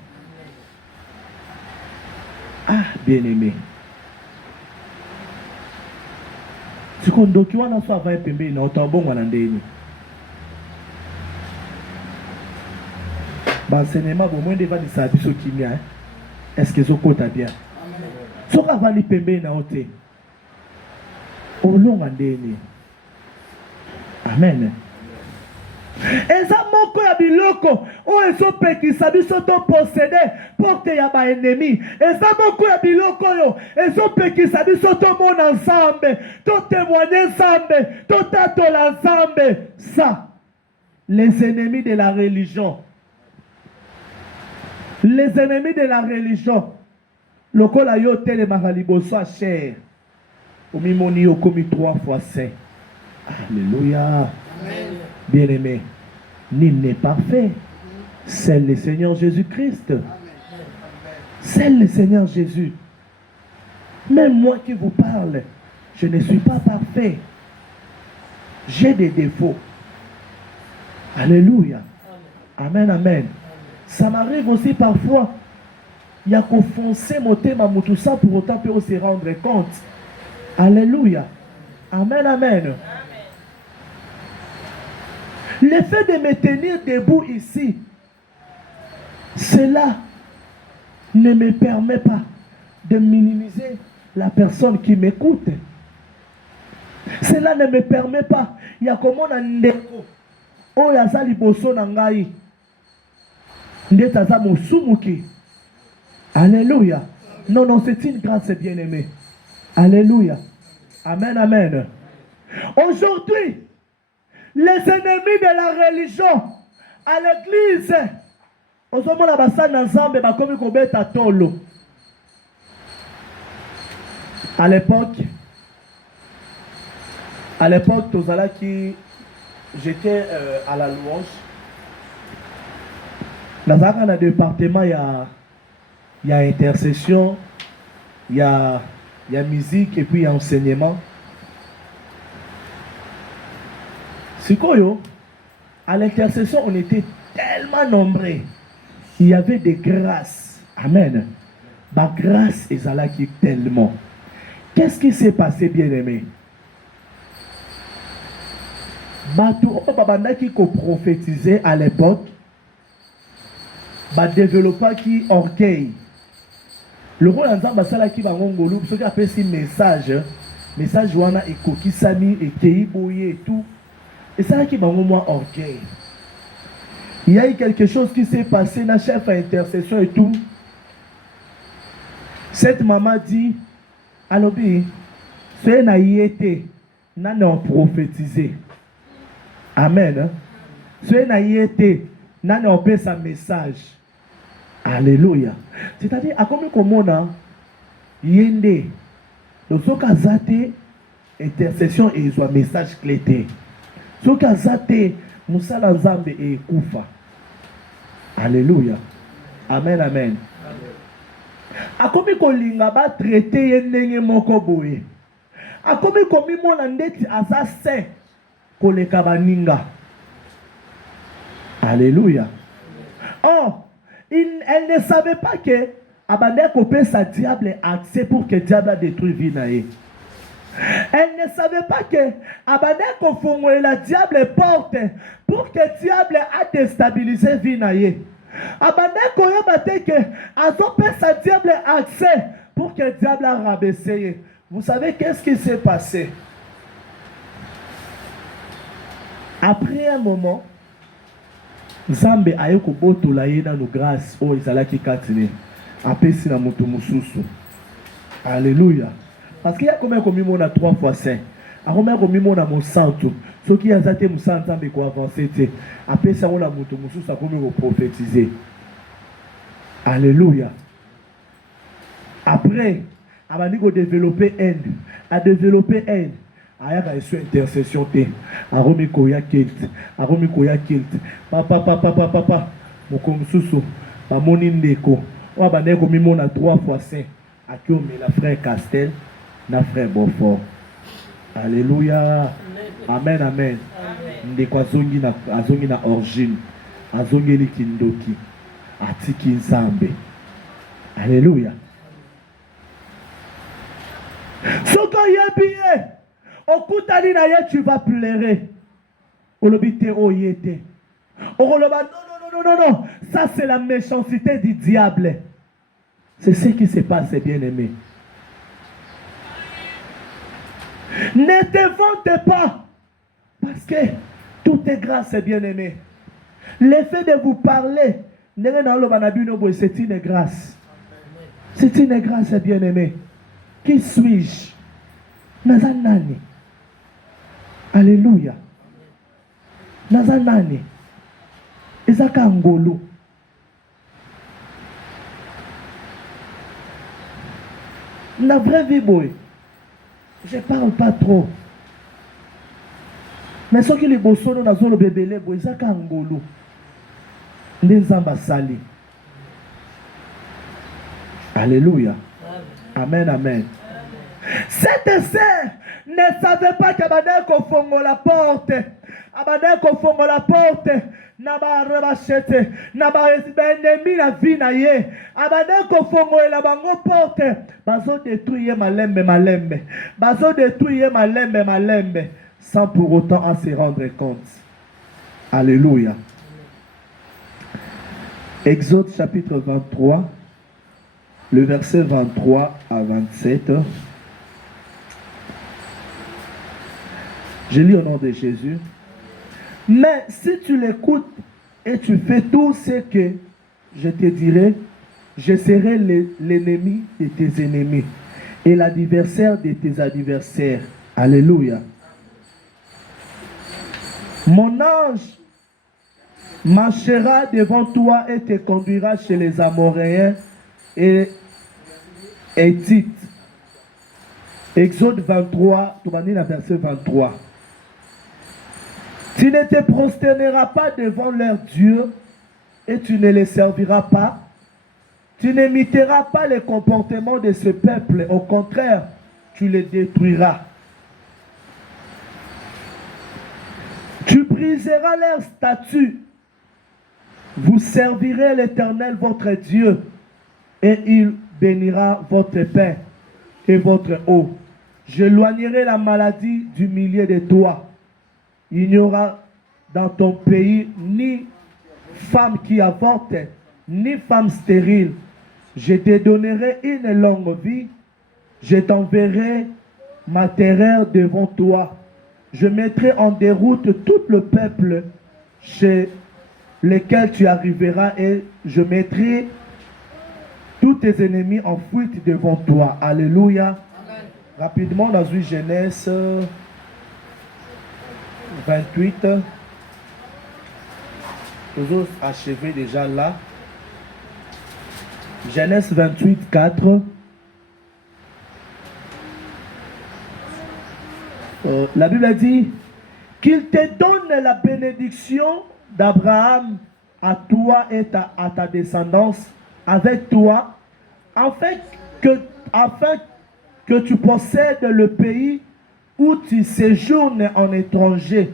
Ah, bien-aimé. Sikondoki wana so avaya pembe na otambongo na ndeni. L'enseignement au moins devant les abisso kimia. Est-ce que zokota bien? So avali pembe na ote. Olonga ndeni. Amen. Eza moko ya biloko o ezo pekisa biso to posséder porte ya ba ennemi. Eza moko ya biloko yo ezo pekisa biso to mona nzambe, to témoigner nzambe, to tatola nzambe. Ça, les ennemis de la religion. Les ennemis de la religion. Lokola yo tele mahaliboso a cher. Omimoni yo komi 3 fois saint. Alléluia. Amen. Bien-aimé, nul n'est parfait. C'est le Seigneur Jésus-Christ. C'est le Seigneur Jésus. Même moi qui vous parle, je ne suis pas parfait. J'ai des défauts. Alléluia. Amen, amen. Ça m'arrive aussi parfois. Il y a qu'au foncer mon thème à tout ça pour autant peut se rendre compte. Alléluia. Amen, amen. Le fait de me tenir debout ici, cela ne me permet pas de minimiser la personne qui m'écoute. Cela ne me permet pas. Il y a comme on a ndeko. Oh, il y a ça liboso nangai. Ndeta za mosumuki. Alléluia. Non, non, c'est une grâce bien-aimée. Alléluia. Amen, amen. Aujourd'hui, les ennemis de la religion à l'église, à l'époque, j'étais à la louange. Dans le département, il y a intercession, il y a musique et puis il y a enseignement. À l'intercession, on était tellement nombreux. Il y avait des grâces. Amen. Ma grâce est là qui tellement. Qu'est-ce qui s'est passé, bien-aimé? Batou, qui prophétisait à l'époque. ba développer qui orgueil. Le rôle en basala qui va ngongolo ce qui appelle si message wana ekokisami et keiboye et tout. Et ça qui va moi orgueil. Il y a eu quelque chose qui s'est passé dans la chef à intercession et tout. Cette maman dit, Alobi, c'est na yété, n'a prophétisé. Amen. C'est na yété, n'a pas sa message. Alléluia. C'est-à-dire, à combien on a yende, donc ce cas zate intercession et soit message clété. Ce cas zate musala nzambe et kufa. Alléluia. Amen, amen. A combien qu'on linga ba traité yendenge moko boye. A combien qu'on mi mona ndeti asa se koleka baninga. Alléluia. Oh, elle ne savait pas que abandé kopé sa diable accès pour que diable détruise Vinae. Elle ne savait pas que abandé kofongoe la diable porte pour que diable a déstabilisé Vinae. Abandé koyebate que azopé sa diable accès pour que diable a rabaissé. Vous savez qu'est-ce qui s'est passé? Après un moment, Nzambe aye kobotola ye na no grâce o ezalaki katine apesi na moto mususu. Alléluia. Parce qu'il y a combien comme on a 3 fois saint. A combien comme on a mon santo. Ce qui a zate mon santo Nzambe ko avancer te. Apesi on a moto mususu a combien ko prophétiser. Alléluia. Après, abandi ko développer haine, a développer haine. Aya sur intercession te aromi koya kilt papa mokomsusu bamoni ndeko o abane ko mimona 3 fois saint akiomi la frère Castel na frère Beaufort. Alléluia. Amen, amen. Ndeko azongi na origine azongeli kindoki atiki Nzambe. Alléluia. Soko yebiye okutani na ye tu vas pleurer. Olobite oyete. Oloba non. Ça c'est la méchanceté du diable. C'est ce qui se passe, bien-aimé. Ne te vante pas. Parce que tout est grâce, bien-aimé. L'effet de vous parler, c'est une grâce. C'est une grâce, bien-aimé. Qui suis-je? Nazanani. Alléluia. Nazanani. Ezaka ngolo. La vraie vie, boy. Je parle pas trop. Mais ce qui les bossono dans le bébé, boy, ezaka ngolo. Nzamba sali. Alléluia. Amen, amen. Cette sœur ne savait pas qu'Abadé Kofongo la porte. Abadé Kofongo la porte. Naba rebachete. Naba ennemi la vie na ye. Abadé Kofongo la bango porte. Bazo détruire malembe. Bazo détruire malembe. Sans pour autant en se rendre compte. Alléluia. Exode chapitre 23. Le verset 23 à 27. Je lis au nom de Jésus. Mais si tu l'écoutes et tu fais tout ce que je te dirai, je serai l'ennemi de tes ennemis et l'adversaire de tes adversaires. Alléluia. Mon ange marchera devant toi et te conduira chez les Amoréens et Héthites. Exode 23, tu vas lire la verset 23. Tu ne te prosterneras pas devant leurs dieux et tu ne les serviras pas. Tu n'imiteras pas les comportements de ce peuple. Au contraire, tu les détruiras. Tu briseras leurs statuts. Vous servirez l'Éternel votre Dieu et il bénira votre pain et votre eau. J'éloignerai la maladie du milieu de toi. Il n'y aura dans ton pays ni femme qui avorte, ni femme stérile. Je te donnerai une longue vie. Je t'enverrai ma terreur devant toi. Je mettrai en déroute tout le peuple chez lequel tu arriveras et je mettrai tous tes ennemis en fuite devant toi. Alléluia. Amen. Rapidement, dans une Genèse 28. Toujours achevé déjà là. Genèse 28, 4. La Bible a dit qu'il te donne la bénédiction d'Abraham à toi et à ta descendance avec toi, afin que tu possèdes le pays où tu séjournes en étranger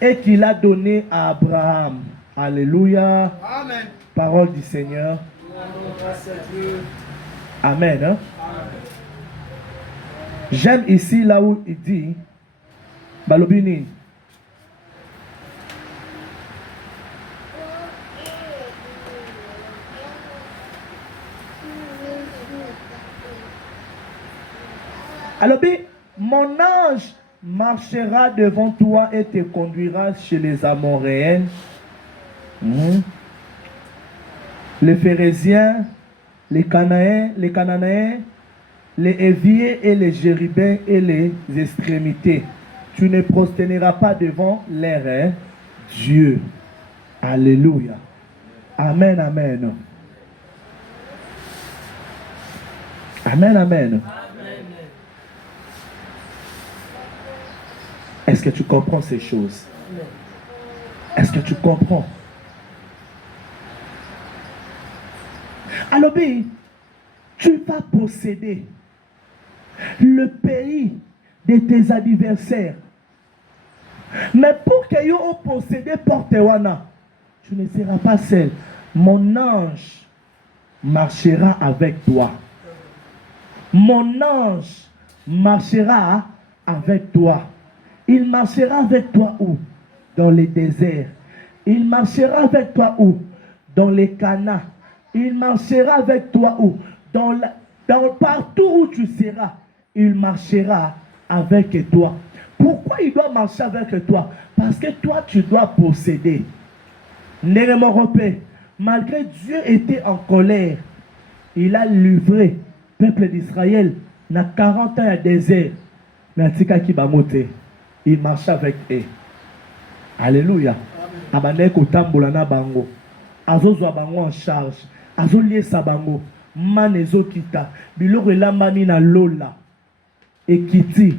et qu'il a donné à Abraham. Alléluia. Amen. Parole du Seigneur. Amen. Hein? Amen. J'aime ici là où il dit Balobini. Alors, mon ange marchera devant toi et te conduira chez les Amoréens, les Phérésiens, les Cananéens, les Éviers et les Jéribins et les extrémités. Tu ne prosterneras pas devant leur Dieu. Alléluia. Amen, amen. Amen, amen. Est-ce que tu comprends ces choses? Est-ce que tu comprends? Alors, tu vas posséder le pays de tes adversaires. Mais pour que tu possédé Portewana, tu ne seras pas seul. Mon ange marchera avec toi. Mon ange marchera avec toi. Il marchera avec toi où? Dans les déserts. Il marchera avec toi où? Dans les canaux. Il marchera avec toi où? Partout où tu seras, il marchera avec toi. Pourquoi il doit marcher avec toi? Parce que toi, tu dois posséder. Malgré Dieu était en colère, il a livré le peuple d'Israël dans 40 ans à désert. Il marche avec eux. Alléluia. Abandé kotambola na bango. Azozwa bango en charge. Azolie sabango. Manezo kita. Biloko elambani na lola. Ekiti.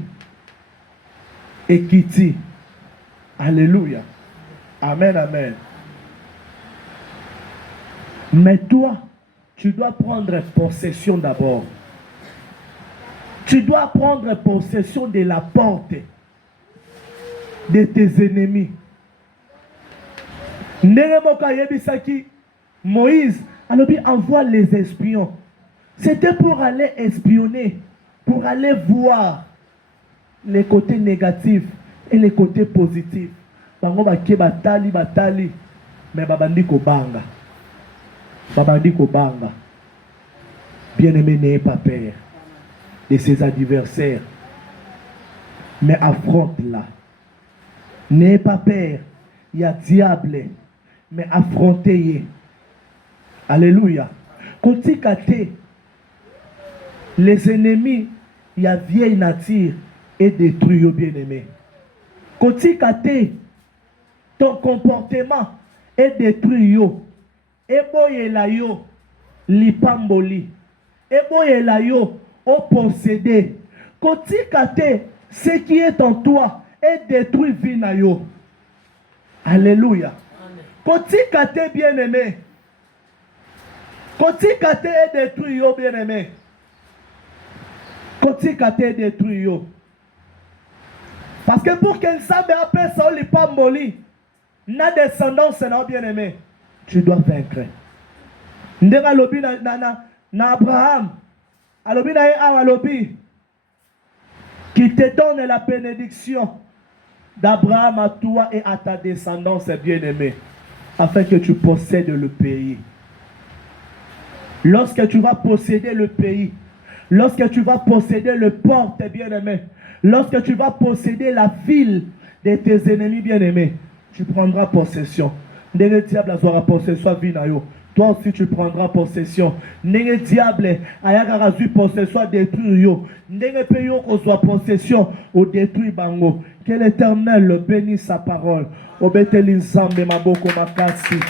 Ekiti. Alléluia. Amen, amen. Mais toi, tu dois prendre possession d'abord. Tu dois prendre possession de la porte de tes ennemis. Moïse, alors il envoie les espions. C'était pour aller espionner, pour aller voir les côtés négatifs et les côtés positifs. Bango batali, mais babandi ko banga. Babandi ko banga. Bien-aimé, n'ayez pas peur de ses adversaires, mais affronte-la. N'ayez pas peur, il y a diable, mais affrontez-les. Alléluia. Quand tu les ennemis, il y a vieille nature et détruit au bien-aimé. Quand tu ton comportement est détruit, et boyela yo, lipamboli, et boyela yo, au possédé. Quand tu ce qui est en toi est détruit vinayo. Alléluia. Quand tu bien-aimé, quand tu est détruit yo bien-aimé. Quand tu est détruit yo. Parce que pour qu'elle sache après ça, les pamboli, na descendance na bien-aimé, tu dois vaincre. Ndega lobi na Abraham, alobi na alobi, qui te donne la bénédiction d'Abraham à toi et à ta descendance bien-aimée, afin que tu possèdes le pays. Lorsque tu vas posséder le pays, lorsque tu vas posséder le port, tes bien-aimés, lorsque tu vas posséder la ville de tes ennemis bien-aimés, tu prendras possession. Le diable aura possession vinayo. Toi aussi tu prendras possession. Le diable a eu possession détruire yo. Ndenge pe yo soit possession au détruire bango. Que l'Éternel bénisse sa parole. Obeteli nzambe maboko makasi.